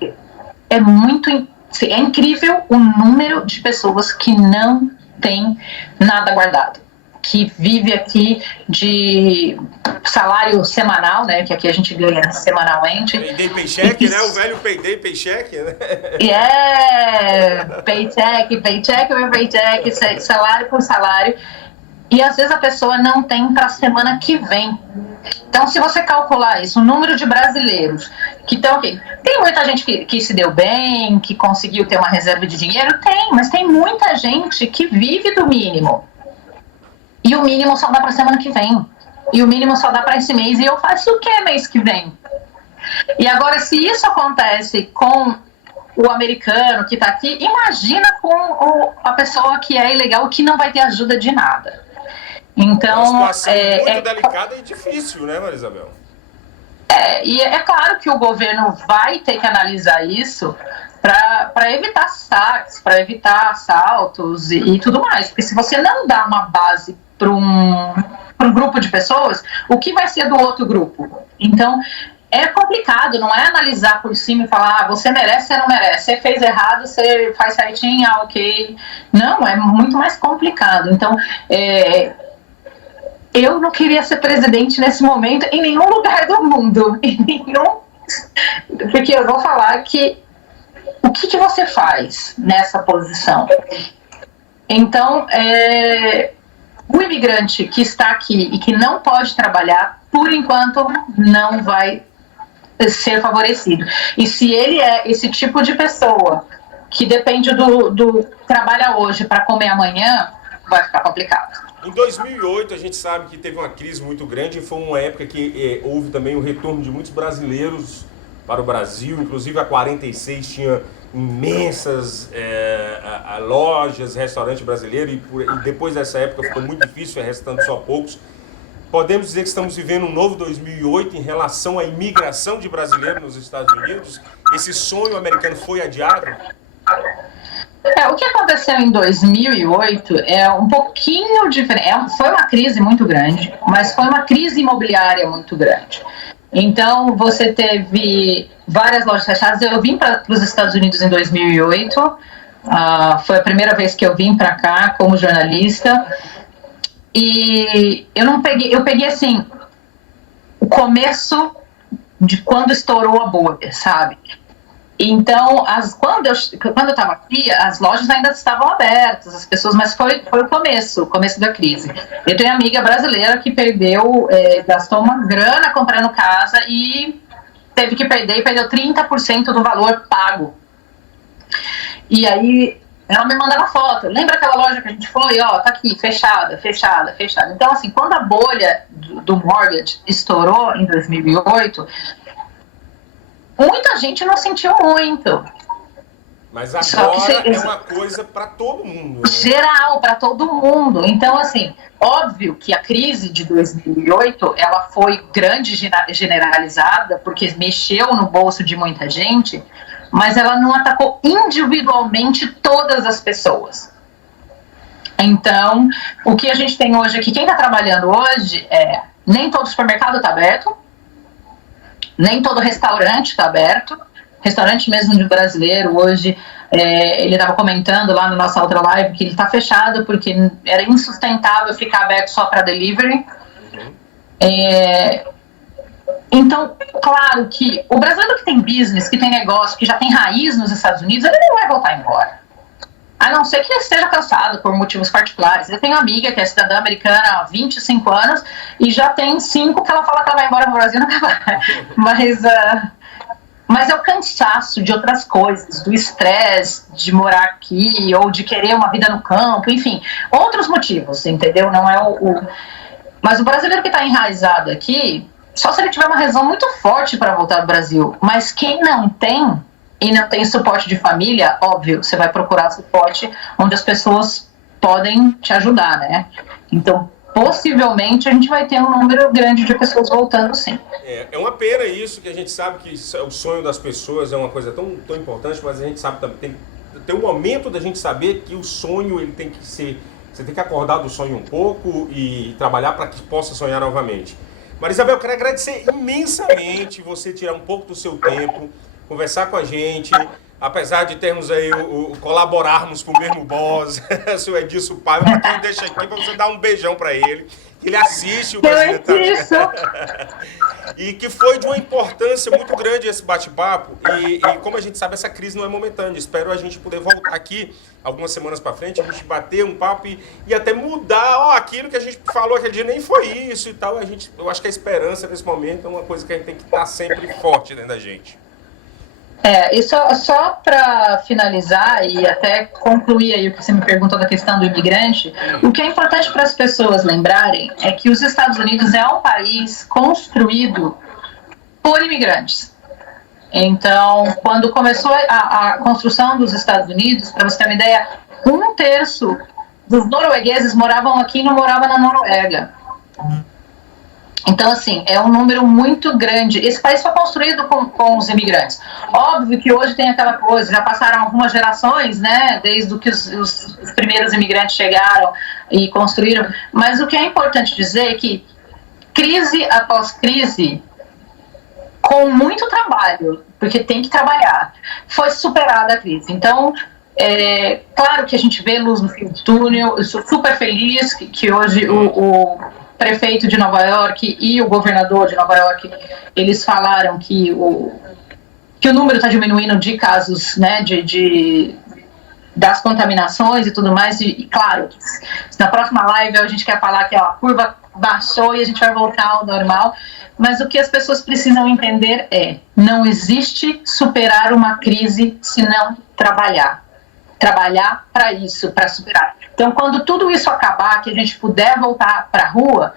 incrível o número de pessoas que não tem nada guardado, que vive aqui de salário semanal, né, que aqui a gente ganha semanalmente. Payday, paycheck, né, o velho payday, paycheck, né? Paycheck, salário por salário, e às vezes a pessoa não tem para a semana que vem. Então, se você calcular isso, o número de brasileiros que estão aqui, tem muita gente que se deu bem, que conseguiu ter uma reserva de dinheiro? Tem, mas tem muita gente que vive do mínimo. E o mínimo só dá para semana que vem. E o mínimo só dá para esse mês. E eu faço o que mês que vem? E agora, se isso acontece com o americano que está aqui, imagina com a pessoa que é ilegal, que não vai ter ajuda de nada. Então, uma situação muito delicada e difícil, né, Maria Isabel? E é claro que o governo vai ter que analisar isso para evitar saques, para evitar assaltos e tudo mais. Porque se você não dá uma base para um grupo de pessoas, o que vai ser do outro grupo? Então, é complicado, não é analisar por cima e falar, você merece, você não merece, você fez errado, você faz certinho, ok. Não, é muito mais complicado. Então, eu não queria ser presidente nesse momento em nenhum lugar do mundo, porque eu vou falar que o que você faz nessa posição? Então, o imigrante que está aqui e que não pode trabalhar, por enquanto, não vai ser favorecido. E se ele é esse tipo de pessoa que depende do trabalha hoje para comer amanhã, vai ficar complicado. Em 2008, a gente sabe que teve uma crise muito grande e foi uma época que houve também o retorno de muitos brasileiros para o Brasil. Inclusive, a 46 tinha imensas lojas, restaurantes brasileiros e depois dessa época ficou muito difícil, restando só poucos. Podemos dizer que estamos vivendo um novo 2008 em relação à imigração de brasileiros nos Estados Unidos? Esse sonho americano foi adiado? O que aconteceu em 2008 é um pouquinho diferente. Foi uma crise muito grande, mas foi uma crise imobiliária muito grande. Então, você teve várias lojas fechadas. Eu vim para os Estados Unidos em 2008. Foi a primeira vez que eu vim para cá como jornalista. E eu peguei assim, o começo de quando estourou a bolha, sabe? Então, quando eu estava aqui, as lojas ainda estavam abertas, as pessoas, mas foi o começo da crise. Eu tenho amiga brasileira que gastou uma grana comprando casa e teve que perdeu 30% do valor pago. E aí, ela me mandava foto. Lembra aquela loja que a gente foi? Ó, tá aqui, fechada. Então, assim, quando a bolha do mortgage estourou em 2008, muita gente não sentiu muito. Mas agora é uma coisa para todo mundo. Né? Geral, para todo mundo. Então, assim, óbvio que a crise de 2008, ela foi grande e generalizada, porque mexeu no bolso de muita gente, mas ela não atacou individualmente todas as pessoas. Então, o que a gente tem hoje aqui, quem está trabalhando hoje, nem todo supermercado está aberto, nem todo restaurante está aberto. Restaurante mesmo de brasileiro, hoje, ele estava comentando lá na nossa outra live que ele está fechado porque era insustentável ficar aberto só para delivery. Então, claro que o brasileiro que tem business, que tem negócio, que já tem raiz nos Estados Unidos, ele não vai voltar embora. A não ser que ele esteja cansado por motivos particulares. Eu tenho uma amiga que é cidadã americana há 25 anos e já tem 5 que ela fala que ela vai embora para o Brasil e não vai. Mas é o cansaço de outras coisas, do estresse de morar aqui ou de querer uma vida no campo, enfim, outros motivos, entendeu? Não é Mas o brasileiro que está enraizado aqui, só se ele tiver uma razão muito forte para voltar ao Brasil. Mas quem não tem e não tem suporte de família, óbvio, você vai procurar suporte onde as pessoas podem te ajudar, né? Então, possivelmente, a gente vai ter um número grande de pessoas voltando, sim. É uma pena isso, que a gente sabe que o sonho das pessoas é uma coisa tão importante, mas a gente sabe também, tem um momento da gente saber que o sonho, ele tem que ser, você tem que acordar do sonho um pouco e trabalhar para que possa sonhar novamente. Marisabel, eu quero agradecer imensamente você tirar um pouco do seu tempo, conversar com a gente, apesar de termos aí colaborarmos com o mesmo boss, o Edilson Paiva, aqui eu deixo aqui para você dar um beijão para ele. Ele assiste o Brasil. E que foi de uma importância muito grande esse bate-papo. E como a gente sabe, essa crise não é momentânea. Espero a gente poder voltar aqui algumas semanas para frente, a gente bater um papo e até mudar aquilo que a gente falou aquele dia, nem foi isso e tal. Eu acho que a esperança nesse momento é uma coisa que a gente tem que estar sempre forte dentro da gente. E só para finalizar e até concluir aí o que você me perguntou da questão do imigrante, o que é importante para as pessoas lembrarem é que os Estados Unidos é um país construído por imigrantes. Então, quando começou a construção dos Estados Unidos, para você ter uma ideia, 1/3 dos noruegueses moravam aqui e não moravam na Noruega. Então, assim, é um número muito grande. Esse país foi construído com os imigrantes. Óbvio que hoje tem aquela coisa, já passaram algumas gerações, né, desde que os primeiros imigrantes chegaram e construíram. Mas o que é importante dizer é que, crise após crise, com muito trabalho, porque tem que trabalhar, foi superada a crise. Então, claro que a gente vê luz no fim do túnel. Eu sou super feliz que hoje o prefeito de Nova York e o governador de Nova York, eles falaram que o número está diminuindo de casos, né, das contaminações e tudo mais, e claro, na próxima live a gente quer falar que a curva baixou e a gente vai voltar ao normal, mas o que as pessoas precisam entender não existe superar uma crise se não trabalhar para isso, para superar. Então, quando tudo isso acabar, que a gente puder voltar para a rua,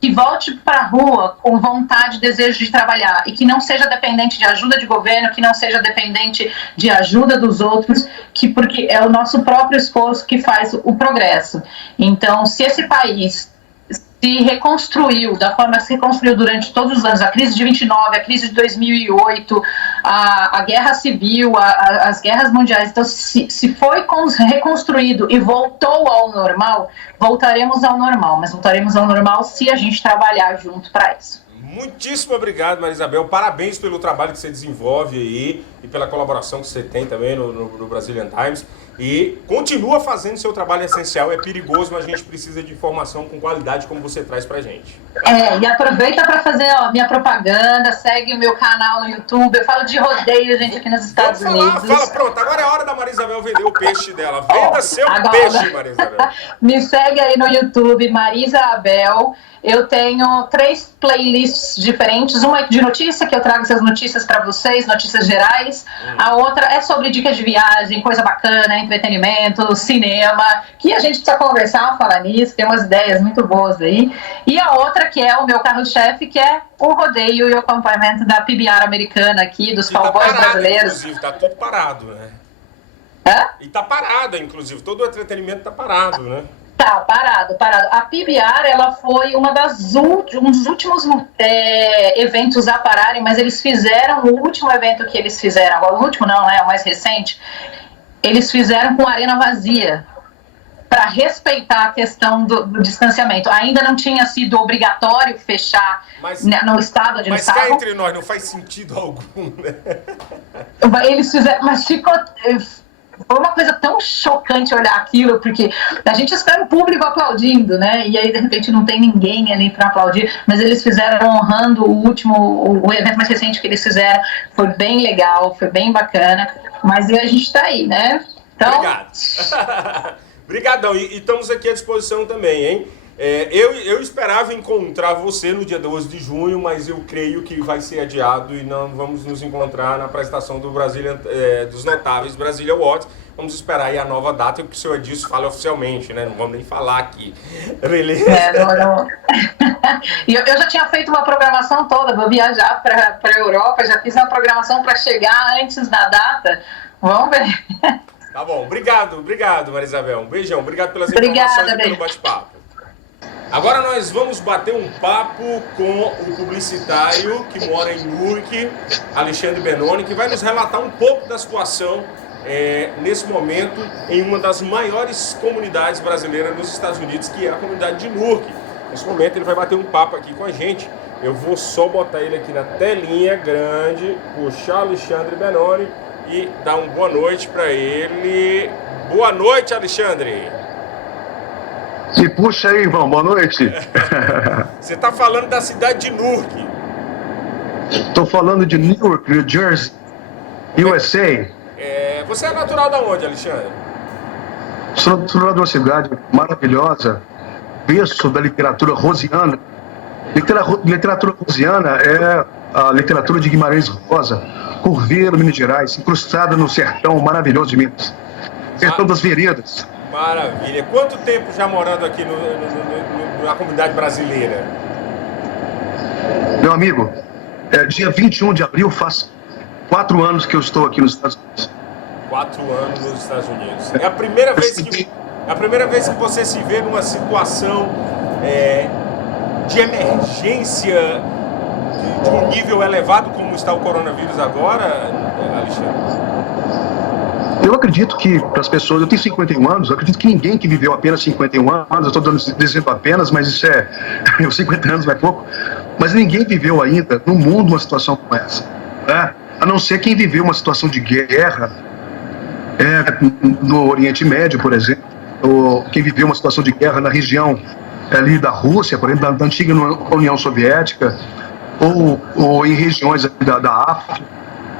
que volte para a rua com vontade, desejo de trabalhar e que não seja dependente de ajuda de governo, que não seja dependente de ajuda dos outros, porque é o nosso próprio esforço que faz o progresso. Então, se esse país se reconstruiu da forma que se reconstruiu durante todos os anos, a crise de 29, a crise de 2008, a guerra civil, as guerras mundiais, então se foi reconstruído e voltou ao normal, voltaremos ao normal, mas voltaremos ao normal se a gente trabalhar junto para isso. Muitíssimo obrigado, Maria Isabel. Parabéns pelo trabalho que você desenvolve aí e pela colaboração que você tem também no Brazilian Times. E continua fazendo seu trabalho essencial. É perigoso, mas a gente precisa de informação com qualidade como você traz pra gente. E aproveita para fazer minha propaganda, segue o meu canal no YouTube. Eu falo de rodeio, gente, aqui nos Estados Unidos. Fala, pronto. Agora é hora da Maria Isabel vender o peixe dela. Venda seu peixe, Maria Isabel. Me segue aí no YouTube, Maria Isabel. Eu tenho 3 playlists diferentes. Uma é de notícia, que eu trago essas notícias para vocês, notícias gerais. A outra é sobre dicas de viagem, coisa bacana, entretenimento, cinema, que a gente precisa conversar, falar nisso, tem umas ideias muito boas aí. E a outra, que é o meu carro-chefe, que é o rodeio e o acompanhamento da PBR americana aqui, dos cowboys brasileiros. Inclusive, tá tudo parado, né? E tá parado, inclusive, todo o entretenimento tá parado, né? Tá, parado. A PBR, ela foi um dos últimos eventos a pararem, mas eles fizeram o último evento que eles fizeram, agora o último não, o mais recente, eles fizeram com arena vazia, para respeitar a questão do distanciamento. Ainda não tinha sido obrigatório fechar no estado onde eles estavam. Mas cá entre nós, não faz sentido algum, né? Eles fizeram, mas ficou... Foi uma coisa tão chocante olhar aquilo, porque a gente espera o público aplaudindo, né? E aí, de repente, não tem ninguém ali para aplaudir, mas eles fizeram honrando o evento mais recente que eles fizeram. Foi bem legal, foi bem bacana, mas a gente está aí, né? Então... Obrigado. Obrigadão, e estamos aqui à disposição também, hein? Eu esperava encontrar você no dia 12 de junho, mas eu creio que vai ser adiado e não vamos nos encontrar na apresentação do dos notáveis Brasília Awards. Vamos esperar aí a nova data e que o senhor Edilson fale oficialmente, né? Não vamos nem falar aqui. Beleza? Não. Eu já tinha feito uma programação toda, vou viajar para a Europa, já fiz uma programação para chegar antes da data. Vamos ver. Tá bom, obrigado, Maria Isabel. Um beijão, obrigado pelas informações e pelo bate-papo. Agora nós vamos bater um papo com o publicitário que mora em Newark, Alexandre Benoni, que vai nos relatar um pouco da situação nesse momento em uma das maiores comunidades brasileiras nos Estados Unidos, que é a comunidade de Newark. Nesse momento ele vai bater um papo aqui com a gente. Eu vou só botar ele aqui na telinha grande, puxar Alexandre Benoni e dar uma boa noite para ele. Boa noite, Alexandre! Se puxa aí, Ivan, boa noite. Você está falando da cidade de Newark. Estou falando de Newark, New Jersey, USA. Você é natural da onde, Alexandre? Sou natural de uma cidade maravilhosa, berço da literatura rosiana. Literatura rosiana é a literatura de Guimarães Rosa, Curveiro, Minas Gerais, incrustada no sertão maravilhoso de Minas. Sertão das Veredas. Maravilha. Quanto tempo já morando aqui na comunidade brasileira? Meu amigo, dia 21 de abril faz 4 anos que eu estou aqui nos Estados Unidos. 4 anos nos Estados Unidos. É a primeira vez que você se vê numa situação de emergência de um nível elevado como está o coronavírus agora, Alexandre? Eu acredito que, para as pessoas, eu tenho 51 anos, eu acredito que ninguém que viveu apenas 51 anos, eu estou dizendo apenas, mas isso os 50 anos vai pouco, mas ninguém viveu ainda no mundo uma situação como essa, né? A não ser quem viveu uma situação de guerra, no Oriente Médio, por exemplo, ou quem viveu uma situação de guerra na região ali da Rússia, por exemplo, da antiga União Soviética, ou em regiões da África.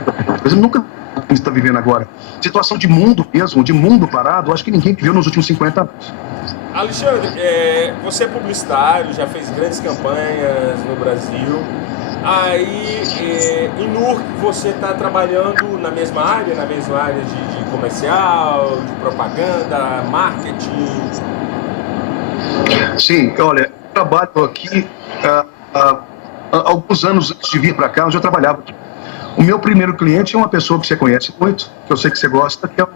Por exemplo, nunca está vivendo agora. Situação de mundo mesmo, de mundo parado, acho que ninguém viveu nos últimos 50 anos. Alexandre, você é publicitário, já fez grandes campanhas no Brasil. Aí, em Newark, você está trabalhando na mesma área de comercial, de propaganda, marketing? Sim, olha, eu trabalho aqui há alguns anos antes de vir para cá, eu já trabalhava aqui. O meu primeiro cliente é uma pessoa que você conhece muito, que eu sei que você gosta, que é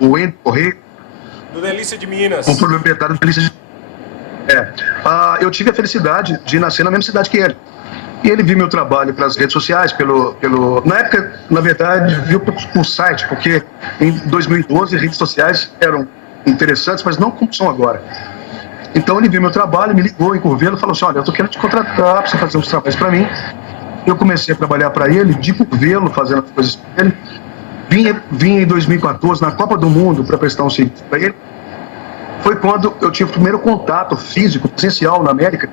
o Wendel Correia. Do Delícia de Minas. O proprietário do Delícia de Minas. Eu tive a felicidade de nascer na mesma cidade que ele. E ele viu meu trabalho pelas redes sociais, na época, na verdade, viu por site, porque em 2012 redes sociais eram interessantes, mas não como são agora. Então ele viu meu trabalho, me ligou em Curvelo e falou assim, olha, eu estou querendo te contratar para você fazer uns trabalhos para mim. Eu comecei a trabalhar para ele, de Curvelo, fazendo as coisas para ele. Vim em 2014 na Copa do Mundo para prestar um serviço para ele. Foi quando eu tive o primeiro contato físico, presencial na América.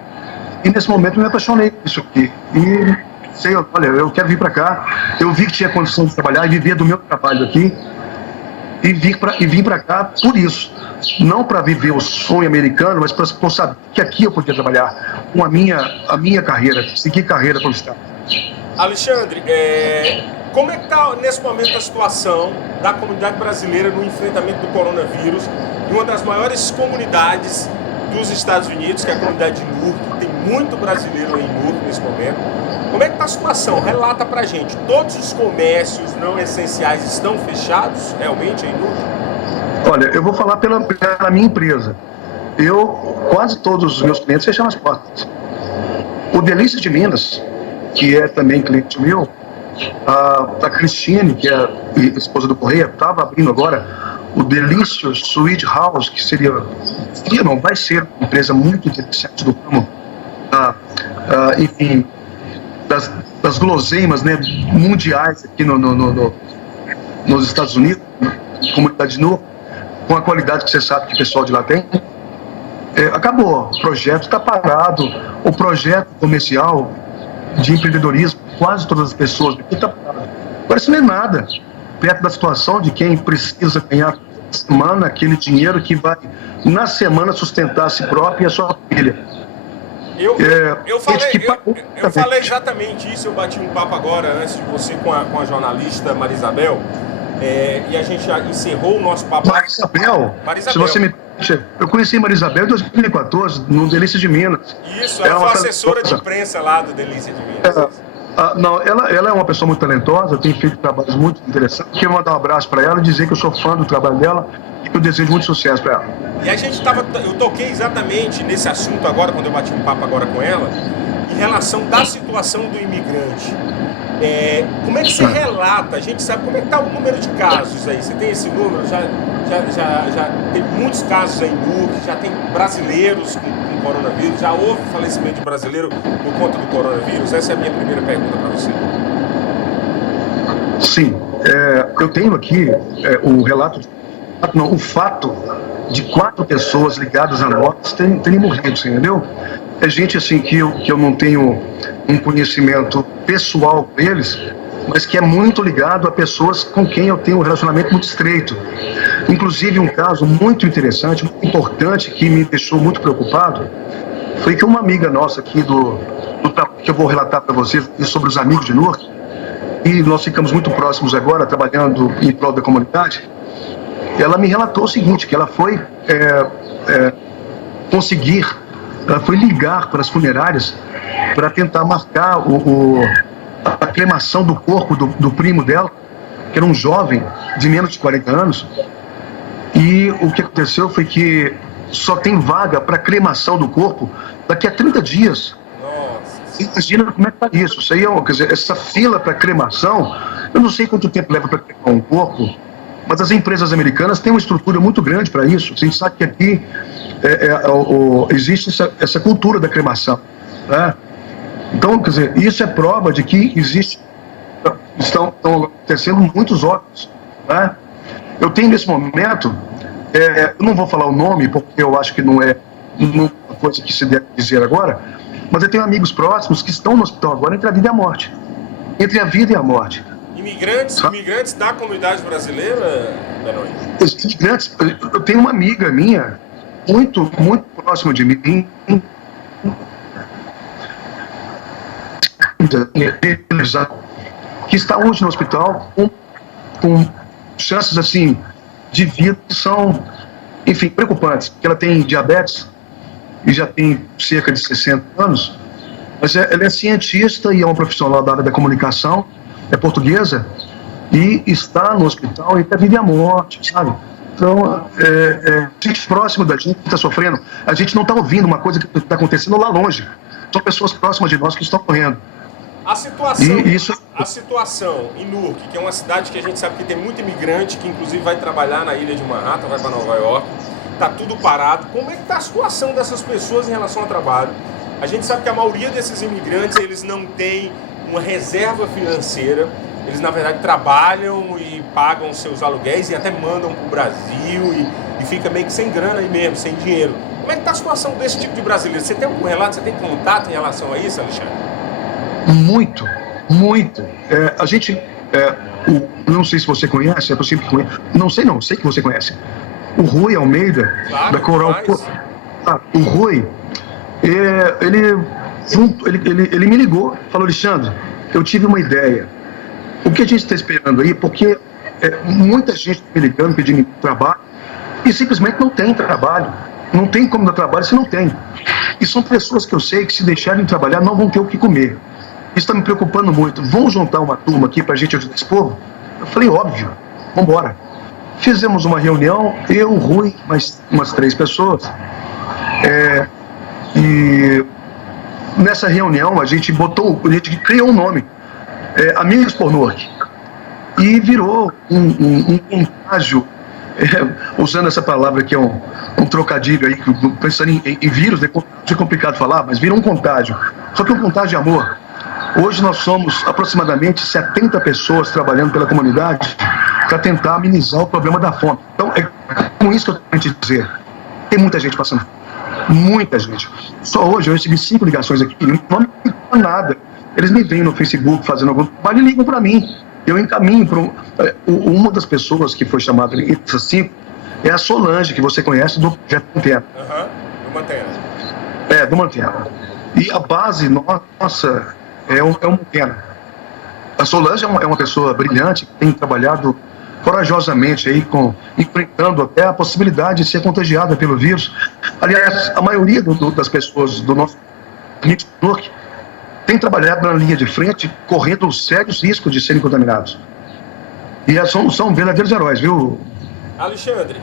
E nesse momento eu me apaixonei por isso aqui. E sei, olha, eu quero vir para cá. Eu vi que tinha condição de trabalhar e viver do meu trabalho aqui. E vim para cá por isso. Não para viver o sonho americano, mas para saber que aqui eu podia trabalhar com a minha carreira, seguir carreira profissional. Alexandre, como é que está nesse momento a situação da comunidade brasileira no enfrentamento do coronavírus em uma das maiores comunidades dos Estados Unidos, que é a comunidade de Newark? Tem muito brasileiro em Newark nesse momento. Como é que está a situação? Relata pra gente. Todos os comércios não essenciais estão fechados realmente em Newark? Olha, eu vou falar pela minha empresa. Quase todos os meus clientes fecharam as portas. O Delícia de Minas, que é também cliente meu, a Cristine, que é a esposa do Correia, estava abrindo agora o Delicious Sweet House, que vai ser uma empresa muito interessante do ramo, enfim, das guloseimas, né, mundiais aqui nos Estados Unidos, na comunidade de Newark, com a qualidade que você sabe que o pessoal de lá tem. Acabou, o projeto está parado, o projeto comercial de empreendedorismo, quase todas as pessoas aqui está parado. Agora isso não é nada, perto da situação de quem precisa ganhar na semana aquele dinheiro que vai, na semana, sustentar a si próprio e a sua família. Eu falei exatamente isso, eu bati um papo agora, antes de você, com a jornalista Marisabel, e a gente já encerrou o nosso papo. Marisabel, se você me... Eu conheci Marisabel em 2014, no Delícia de Minas. Isso, ela foi assessora de imprensa lá do Delícia de Minas. Não, ela é uma pessoa muito talentosa, tem feito trabalhos muito interessantes. Quero mandar um abraço para ela e dizer que eu sou fã do trabalho dela e que eu desejo muito sucesso para ela. E eu toquei exatamente nesse assunto agora, quando eu bati um papo agora com ela, em relação da situação do imigrante. Como é que você relata? A gente sabe como é que está o número de casos aí. Você tem esse número? Já tem muitos casos aí em Newark, já tem brasileiros com coronavírus, já houve falecimento de brasileiro por conta do coronavírus? Essa é a minha primeira pergunta para você. Sim, eu tenho aqui o fato de 4 pessoas ligadas a nós terem morrido, você entendeu? É gente assim que eu não tenho um conhecimento pessoal com eles, mas que é muito ligado a pessoas com quem eu tenho um relacionamento muito estreito. Inclusive, um caso muito interessante, muito importante, que me deixou muito preocupado, foi que uma amiga nossa aqui que eu vou relatar para vocês sobre os amigos de Newark, e nós ficamos muito próximos agora, trabalhando em prol da comunidade. Ela me relatou o seguinte, que ela foi ela foi ligar para as funerárias para tentar marcar a cremação do corpo do primo dela, que era um jovem de menos de 40 anos. E o que aconteceu foi que só tem vaga para cremação do corpo daqui a 30 dias. Nossa. Imagina como é que tá isso. Isso aí quer dizer, essa fila para cremação, eu não sei quanto tempo leva para cremar um corpo, mas as empresas americanas têm uma estrutura muito grande para isso. A gente sabe que aqui existe essa cultura da cremação, né? Então, quer dizer, isso é prova de que estão acontecendo muitos óbitos, né? Eu tenho nesse momento, eu não vou falar o nome, porque eu acho que não é uma coisa que se deve dizer agora, mas eu tenho amigos próximos que estão no hospital agora entre a vida e a morte. Entre a vida e a morte. Imigrantes da comunidade brasileira, Benoni? Imigrantes, eu tenho uma amiga minha, muito, muito próxima de mim, que está hoje no hospital com chances assim de vida que são, enfim, preocupantes. Ela tem diabetes e já tem cerca de 60 anos, mas ela é cientista e é uma profissional da área da comunicação, é portuguesa e está no hospital e está vive a morte, sabe? Então, gente próxima da gente que está sofrendo, a gente não está ouvindo uma coisa que está acontecendo lá longe. São pessoas próximas de nós que estão morrendo. A situação em Newark, que é uma cidade que a gente sabe que tem muito imigrante, que inclusive vai trabalhar na ilha de Manhattan, vai para Nova York, está tudo parado. Como é que está a situação dessas pessoas em relação ao trabalho? A gente sabe que a maioria desses imigrantes, eles não têm uma reserva financeira, eles na verdade trabalham e pagam seus aluguéis e até mandam para o Brasil e fica meio que sem grana aí mesmo, sem dinheiro. Como é que está a situação desse tipo de brasileiro? Você tem algum relato, você tem contato em relação a isso, Alexandre? Muito. A gente, não sei se você conhece, é possível que conheça, sei que você conhece. O Rui Almeida, claro, da Coral. O Rui, ele me ligou, falou: Alexandre, eu tive uma ideia. O que a gente está esperando aí, porque muita gente me ligando, pedindo trabalho, e simplesmente não tem trabalho. Não tem como dar trabalho se não tem. E são pessoas que eu sei que, se deixarem de trabalhar, não vão ter o que comer. Isso está me preocupando muito. Vamos juntar uma turma aqui para a gente ajudar esse povo? Eu falei: óbvio, vamos embora. Fizemos uma reunião, eu, o Rui, mais umas 3 pessoas. E nessa reunião a gente criou um nome, Amigos por Newark. E virou um contágio, usando essa palavra que é um trocadilho aí, pensando em vírus, é complicado falar, mas virou um contágio. Só que um contágio de amor. Hoje nós somos aproximadamente 70 pessoas trabalhando pela comunidade para tentar amenizar o problema da fome. Então, é com isso que eu tenho que dizer. Tem muita gente passando fome. Muita gente. Só hoje eu recebi 5 ligações aqui, não me ligam nada. Eles me veem no Facebook fazendo algum trabalho e ligam para mim. Eu encaminho para uma das pessoas que foi chamada assim, é a Solange, que você conhece, do Projeto Mantena. Do Mantena. Do Mantena. E a base nossa é o Mantena. A Solange é uma pessoa brilhante, que tem trabalhado corajosamente aí, enfrentando até a possibilidade de ser contagiada pelo vírus. Aliás, a maioria das pessoas do nosso network tem trabalhado na linha de frente, correndo sérios riscos de serem contaminados. E são verdadeiros heróis, viu? Alexandre,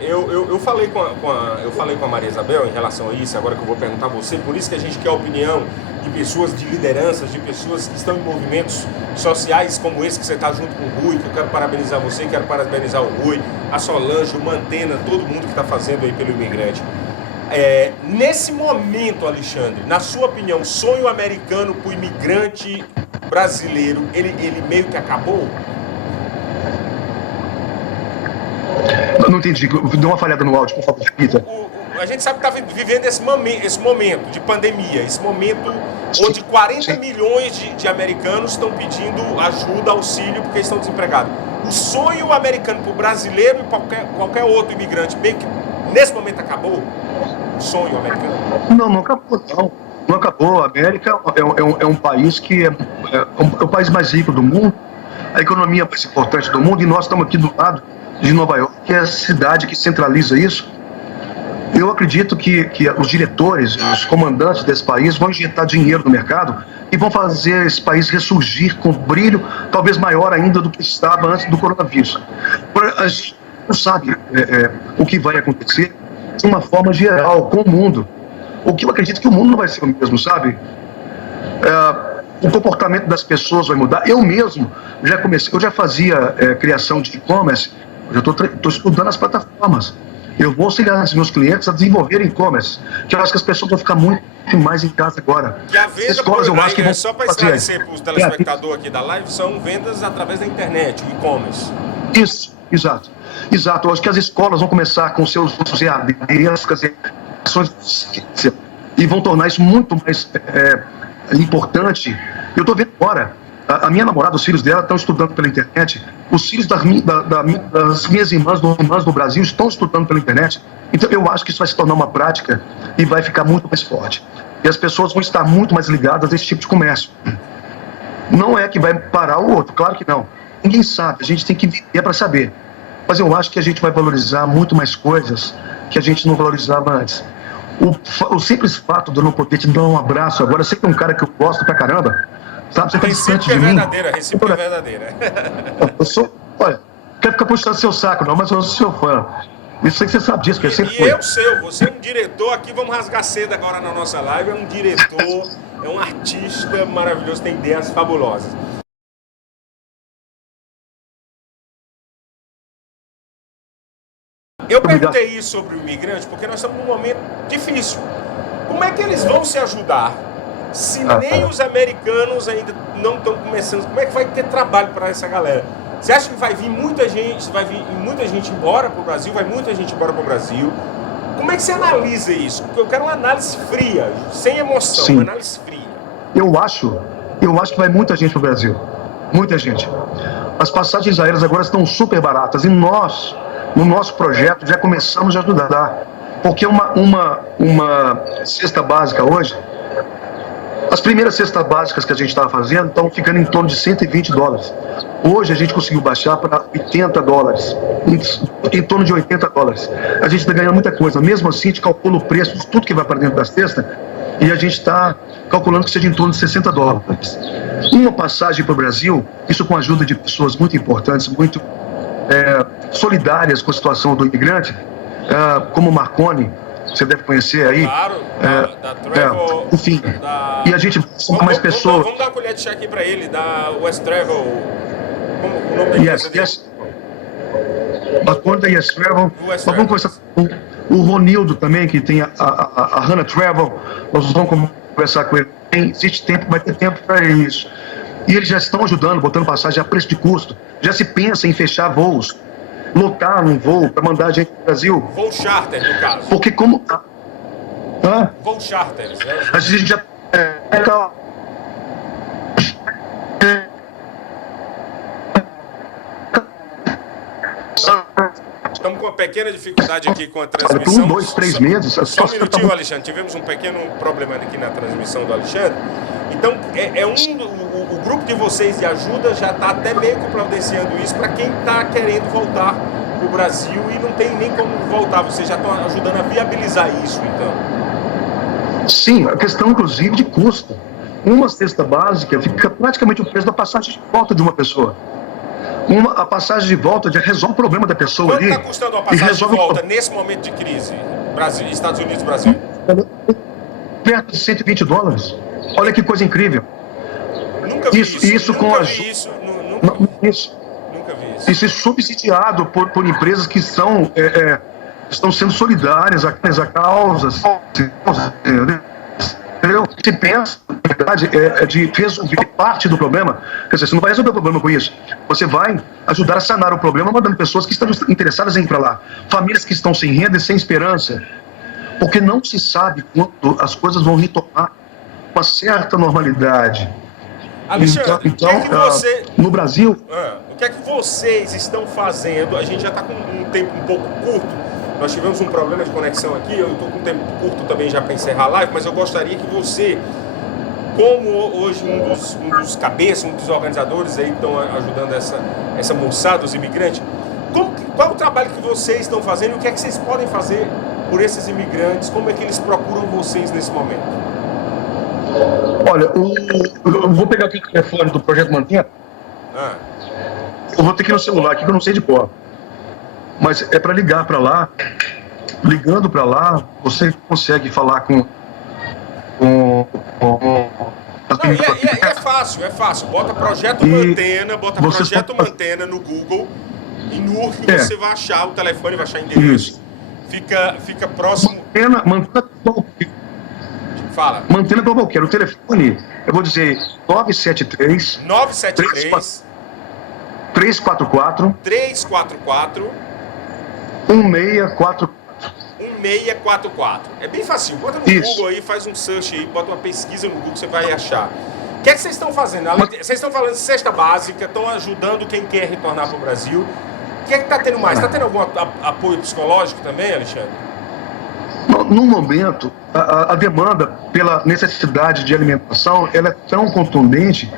eu falei com a Maria Isabel em relação a isso, agora que eu vou perguntar a você, por isso que a gente quer a opinião de pessoas de lideranças, de pessoas que estão em movimentos sociais como esse que você está junto com o Rui, que eu quero parabenizar você, quero parabenizar o Rui, a Solange, o Mantena, todo mundo que está fazendo aí pelo imigrante. Nesse momento, Alexandre, na sua opinião, o sonho americano para o imigrante brasileiro, ele meio que acabou? Eu não entendi, deu uma falhada no áudio, por favor, repita. A gente sabe que está vivendo esse momento de pandemia, esse momento onde 40 milhões de americanos estão pedindo ajuda, auxílio, porque estão desempregados. O sonho americano para o brasileiro e para qualquer outro imigrante, meio que nesse momento acabou? O sonho americano? Não acabou, não. Não acabou. A América é um país que é o país mais rico do mundo, a economia mais importante do mundo, e nós estamos aqui do lado de Nova York, que é a cidade que centraliza isso. Eu acredito que os diretores, os comandantes desse país vão injetar dinheiro no mercado e vão fazer esse país ressurgir com brilho talvez maior ainda do que estava antes do coronavírus. A gente não sabe o que vai acontecer de uma forma geral com o mundo. O que eu acredito que o mundo não vai ser o mesmo, sabe? O comportamento das pessoas vai mudar. Eu mesmo eu já fazia criação de e-commerce, eu estou estudando as plataformas. Eu vou auxiliar os meus clientes a desenvolver e-commerce, que eu acho que as pessoas vão ficar muito mais em casa agora. E a venda escolas, eu acho que só para esclarecer para os telespectadores aqui da live, são vendas através da internet, o e-commerce. Isso, exato. Eu acho que as escolas vão começar com seus EADs, e vão tornar isso muito mais importante. Eu estou vendo agora, a minha namorada, os filhos dela estão estudando pela internet, os filhos das minhas irmãs do Brasil estão estudando pela internet. Então eu acho que isso vai se tornar uma prática e vai ficar muito mais forte. E as pessoas vão estar muito mais ligadas a esse tipo de comércio. Não é que vai parar o outro, claro que não. Ninguém sabe, a gente tem que viver para saber. Mas eu acho que a gente vai valorizar muito mais coisas que a gente não valorizava antes. O simples fato de eu não poder te dar um abraço agora, você que é um cara que eu gosto pra caramba, sabe? Você tá distante de mim. Recíproca é verdadeira. Eu sou, olha, quero ficar puxando seu saco não, mas eu sou seu fã. Isso aí que você sabe disso, que eu sempre fui. Você é um diretor aqui, vamos rasgar cedo agora na nossa live, é um diretor, é um artista maravilhoso, tem ideias fabulosas. Eu perguntei isso sobre o imigrante porque nós estamos num momento difícil. Como é que eles vão se ajudar se nem os americanos ainda não estão começando? Como é que vai ter trabalho para essa galera? Você acha que vai vir muita gente embora para o Brasil? Vai muita gente embora para o Brasil? Como é que você analisa isso? Porque eu quero uma análise fria, sem emoção, Sim. Uma análise fria. Eu acho que vai muita gente para o Brasil. Muita gente. As passagens aéreas agora estão super baratas e nós, no nosso projeto, já começamos a ajudar. Porque uma cesta básica hoje, as primeiras cestas básicas que a gente estava fazendo estão ficando em torno de $120. Hoje a gente conseguiu baixar para $80, em torno de $80. A gente está ganhando muita coisa. Mesmo assim, a gente calcula o preço de tudo que vai para dentro da cesta e a gente está calculando que seja em torno de $60. Uma passagem para o Brasil, isso com a ajuda de pessoas muito importantes, muito solidárias com a situação do imigrante, como Marconi, você deve conhecer aí. Claro, da Travel. Enfim, e a gente chama mais pessoas. Vamos dar uma colher de chá aqui para ele, da West Travel. Como o nome da empresa dele? Marconi da Yes Travel. Nós vamos conversar com o Ronildo também, que tem a Hannah Travel. Nós vamos conversar com ele. Existe tempo, vai ter tempo para isso. E eles já estão ajudando, botando passagem a preço de custo. Já se pensa em fechar voos, lotar um voo para mandar a gente para o Brasil. Voo charter, no caso. Porque como... Voo charter. A gente já... Estamos com uma pequena dificuldade aqui com a transmissão. Por 2, 3 meses. Só um minutinho, Alexandre. Tivemos um pequeno problema aqui na transmissão do Alexandre. Então, o grupo de vocês de ajuda já está até meio que providenciando isso para quem está querendo voltar para o Brasil e não tem nem como voltar. Vocês já estão ajudando a viabilizar isso, então? Sim, a questão, inclusive, de custo. Uma cesta básica fica praticamente o preço da passagem de volta de uma pessoa. A passagem de volta já resolve o problema da pessoa. Quanto ali. Quanto está custando uma passagem de volta nesse momento de crise? Brasil, Estados Unidos, Brasil? Perto de $120. Olha que coisa incrível. Nunca vi isso. Isso nunca com a vi isso. Nunca vi isso. Isso é subsidiado por empresas que estão sendo solidárias a causas. Entendeu? Se pensa, na verdade, de resolver parte do problema. Quer dizer, você não vai resolver o problema com isso. Você vai ajudar a sanar o problema mandando pessoas que estão interessadas em ir para lá. Famílias que estão sem renda e sem esperança. Porque não se sabe quando as coisas vão retomar uma certa normalidade. Alexandre, então, no Brasil... o que é que vocês estão fazendo? A gente já está com um tempo um pouco curto. Nós tivemos um problema de conexão aqui. Eu estou com um tempo curto também já para encerrar a live, mas eu gostaria que você, como hoje um dos cabeças, um dos organizadores aí que estão ajudando essa moçada, os imigrantes, qual é o trabalho que vocês estão fazendo e o que é que vocês podem fazer por esses imigrantes? Como é que eles procuram vocês nesse momento? Olha, eu vou pegar aqui o telefone do Projeto Mantena. Eu vou ter que ir no celular aqui que eu não sei de cor. Mas é para ligar para lá. Ligando para lá, você consegue falar com é fácil. Bota Projeto Mantena, Mantena no Google e no que você vai achar o telefone, vai achar o endereço. Fica próximo. Mantena Fala. Mantena Global Care. O telefone, eu vou dizer 973 344 1644. É bem fácil. Bota no Google aí, faz um search aí, bota uma pesquisa no Google, você vai achar. O que é que vocês estão fazendo? Vocês estão falando de cesta básica, estão ajudando quem quer retornar para o Brasil. O que é que está tendo mais? Está tendo algum apoio psicológico também, Alexandre? no momento, a demanda pela necessidade de alimentação, ela é tão contundente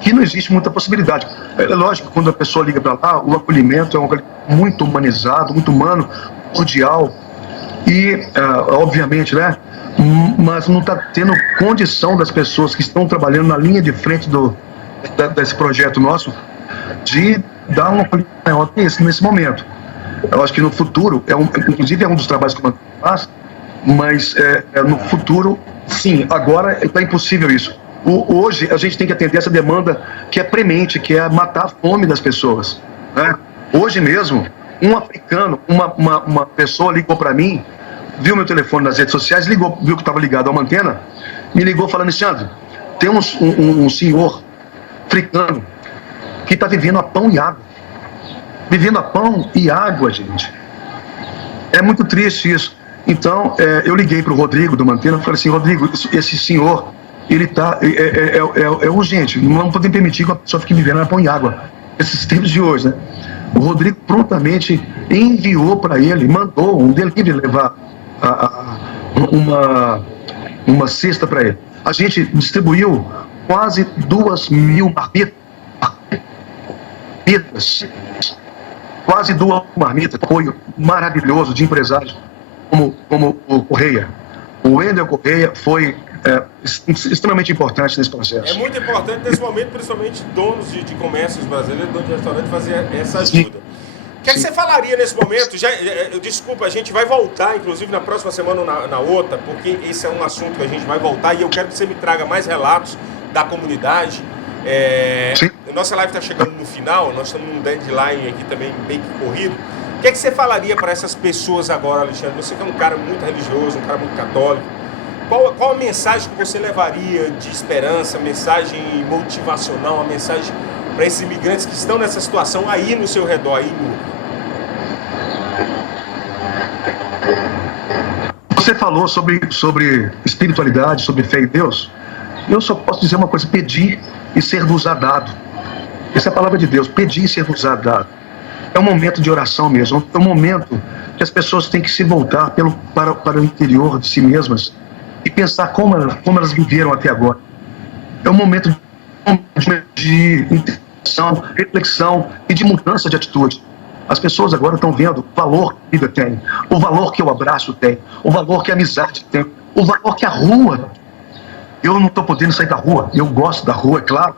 que não existe muita possibilidade. É lógico, quando a pessoa liga para lá, o acolhimento é um acolhimento muito humanizado, muito humano, cordial, e, obviamente, né, mas não está tendo condição das pessoas que estão trabalhando na linha de frente desse projeto nosso de dar um acolhimento maior que esse nesse momento. Eu acho que no futuro, inclusive é um dos trabalhos que eu faço, mas no futuro, sim, agora está impossível isso. Hoje a gente tem que atender essa demanda que é premente, que é matar a fome das pessoas, né? Hoje mesmo, um africano, uma pessoa ligou para mim, viu meu telefone nas redes sociais, viu que estava ligado a uma antena, me ligou falando: Alexandre, tem um senhor africano que está vivendo a pão e água. Vivendo a pão e água, gente. É muito triste isso. Então, eu liguei para o Rodrigo do Mantena e falei assim: Rodrigo, esse senhor, ele tá, é urgente, não podemos permitir que a pessoa fique vivendo a pão e água. Esses tempos de hoje, né? O Rodrigo prontamente enviou para ele, mandou um delivery levar uma cesta para ele. A gente distribuiu quase 2.000 marmitas. Quase 2 marmitas. Apoio maravilhoso de empresários como o Correia. O Wendel Correia foi extremamente importante nesse processo. É muito importante nesse momento, principalmente donos de comércios brasileiros, donos de restaurante, fazer essa ajuda. O que é que você falaria nesse momento? Desculpa, a gente vai voltar, inclusive, na próxima semana ou na outra, porque esse é um assunto que a gente vai voltar e eu quero que você me traga mais relatos da comunidade. Nossa live está chegando no final, nós estamos num deadline aqui também bem corrido. O que é que você falaria para essas pessoas agora, Alexandre? Você que é um cara muito religioso, um cara muito católico. Qual a mensagem que você levaria de esperança, mensagem motivacional, uma mensagem para esses imigrantes que estão nessa situação aí no seu redor, aí no... Você falou sobre espiritualidade, sobre fé em Deus. Eu só posso dizer uma coisa: pedir e ser-vos dado. Essa é a palavra de Deus: pedir e ser-vos dado. É um momento de oração mesmo, é um momento que as pessoas têm que se voltar para o interior de si mesmas e pensar como elas viveram até agora. É um momento de intenção, reflexão e de mudança de atitude. As pessoas agora estão vendo o valor que a vida tem, o valor que o abraço tem, o valor que a amizade tem, o valor que a rua. Eu não estou podendo sair da rua, eu gosto da rua, é claro.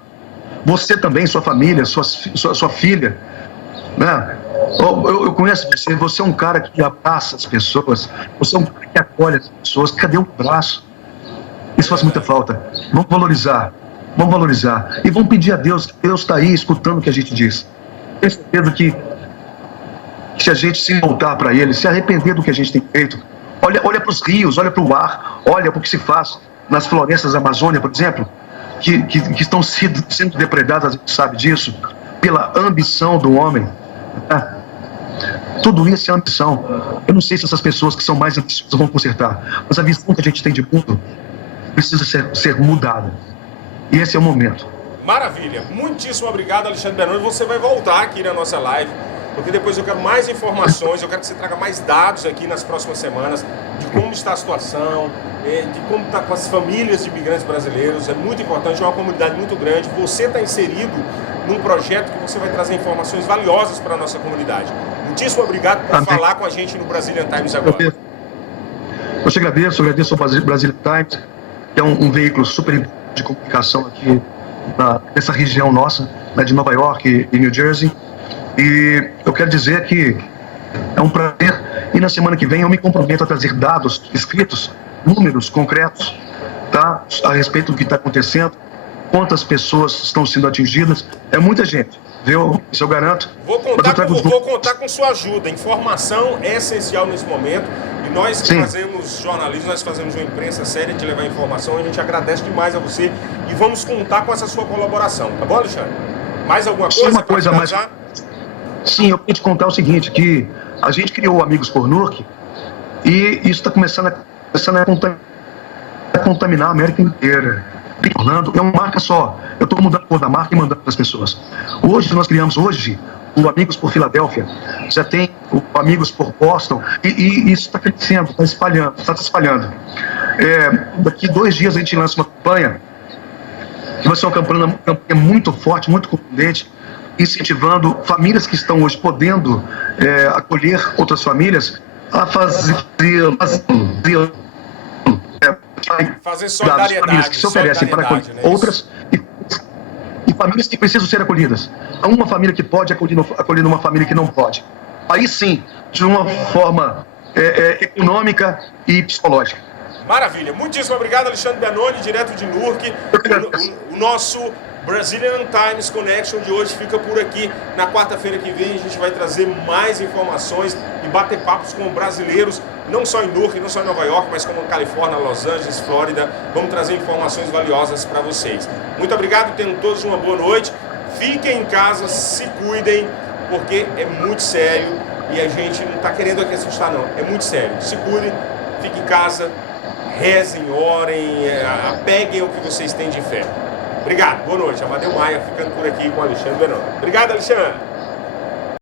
Você também, sua família, sua filha, né? Eu conheço você é um cara que abraça as pessoas, você é um cara que acolhe as pessoas. Cadê o abraço? Isso faz muita falta. Vamos valorizar e vamos pedir a Deus, que Deus está aí escutando o que a gente diz. Tenho certeza que se a gente se voltar para Ele, se arrepender do que a gente tem feito, olha para os rios, olha para o ar, olha para o que se faz nas florestas da Amazônia, por exemplo, que estão sendo depredadas, a gente sabe disso, pela ambição do homem. Tudo isso é ambição. Eu não sei se essas pessoas que são mais ambiciosas vão consertar, mas a visão que a gente tem de mundo precisa ser mudada. E esse é o momento. Maravilha. Muitíssimo obrigado, Alexandre Bernoni. Você vai voltar aqui na nossa live, porque depois eu quero mais informações, eu quero que você traga mais dados aqui nas próximas semanas de como está a situação, de como está com as famílias de imigrantes brasileiros. É muito importante, é uma comunidade muito grande. Você está inserido num projeto que você vai trazer informações valiosas para a nossa comunidade. Muitíssimo obrigado por falar com a gente no Brazilian Times agora. Eu te agradeço ao Brazilian Times, que é um veículo super de comunicação aqui nessa região nossa, né, de Nova York e New Jersey. E eu quero dizer que é um prazer, e na semana que vem eu me comprometo a trazer dados escritos, números concretos, tá, a respeito do que está acontecendo, quantas pessoas estão sendo atingidas. É muita gente, viu? Isso eu garanto. Vou contar com sua ajuda. Informação é essencial nesse momento. E nós que fazemos jornalismo, nós fazemos uma imprensa séria de levar informação. A gente agradece demais a você e vamos contar com essa sua colaboração. Tá bom, Alexandre? Mais alguma coisa? Uma coisa mais. Sim, eu queria te contar o seguinte, que a gente criou o Amigos por NURC e isso está começando a contaminar a América inteira. Orlando é uma marca só. Eu estou mudando a cor da marca e mandando para as pessoas. Hoje nós criamos o Amigos por Filadélfia, já tem o Amigos por Boston, e isso está crescendo, está se espalhando. Daqui 2 dias a gente lança uma campanha, que vai ser uma campanha muito forte, muito contundente, incentivando famílias que estão hoje podendo acolher outras famílias a fazer solidariedade, famílias que se oferecem para acolher outras e famílias que precisam ser acolhidas. Há uma família que pode acolher uma família que não pode. Aí sim, de uma forma econômica e psicológica. Maravilha. Muitíssimo obrigado, Alexandre Benoni, direto de Newark. O nosso Brazilian Times Connection de hoje fica por aqui. Na quarta-feira que vem a gente vai trazer mais informações e bater papos com brasileiros, não só em Newark, não só em Nova York, mas como em Califórnia, Los Angeles, Flórida. Vamos trazer informações valiosas para vocês. Muito obrigado, tenham todos uma boa noite. Fiquem em casa, se cuidem, porque é muito sério e a gente não está querendo aqui assustar, não. É muito sério. Se cuidem, fiquem em casa, rezem, orem, apeguem o que vocês têm de fé. Obrigado, boa noite. Amadeu Maia ficando por aqui com o Alexandre Benoni. Obrigado, Alexandre.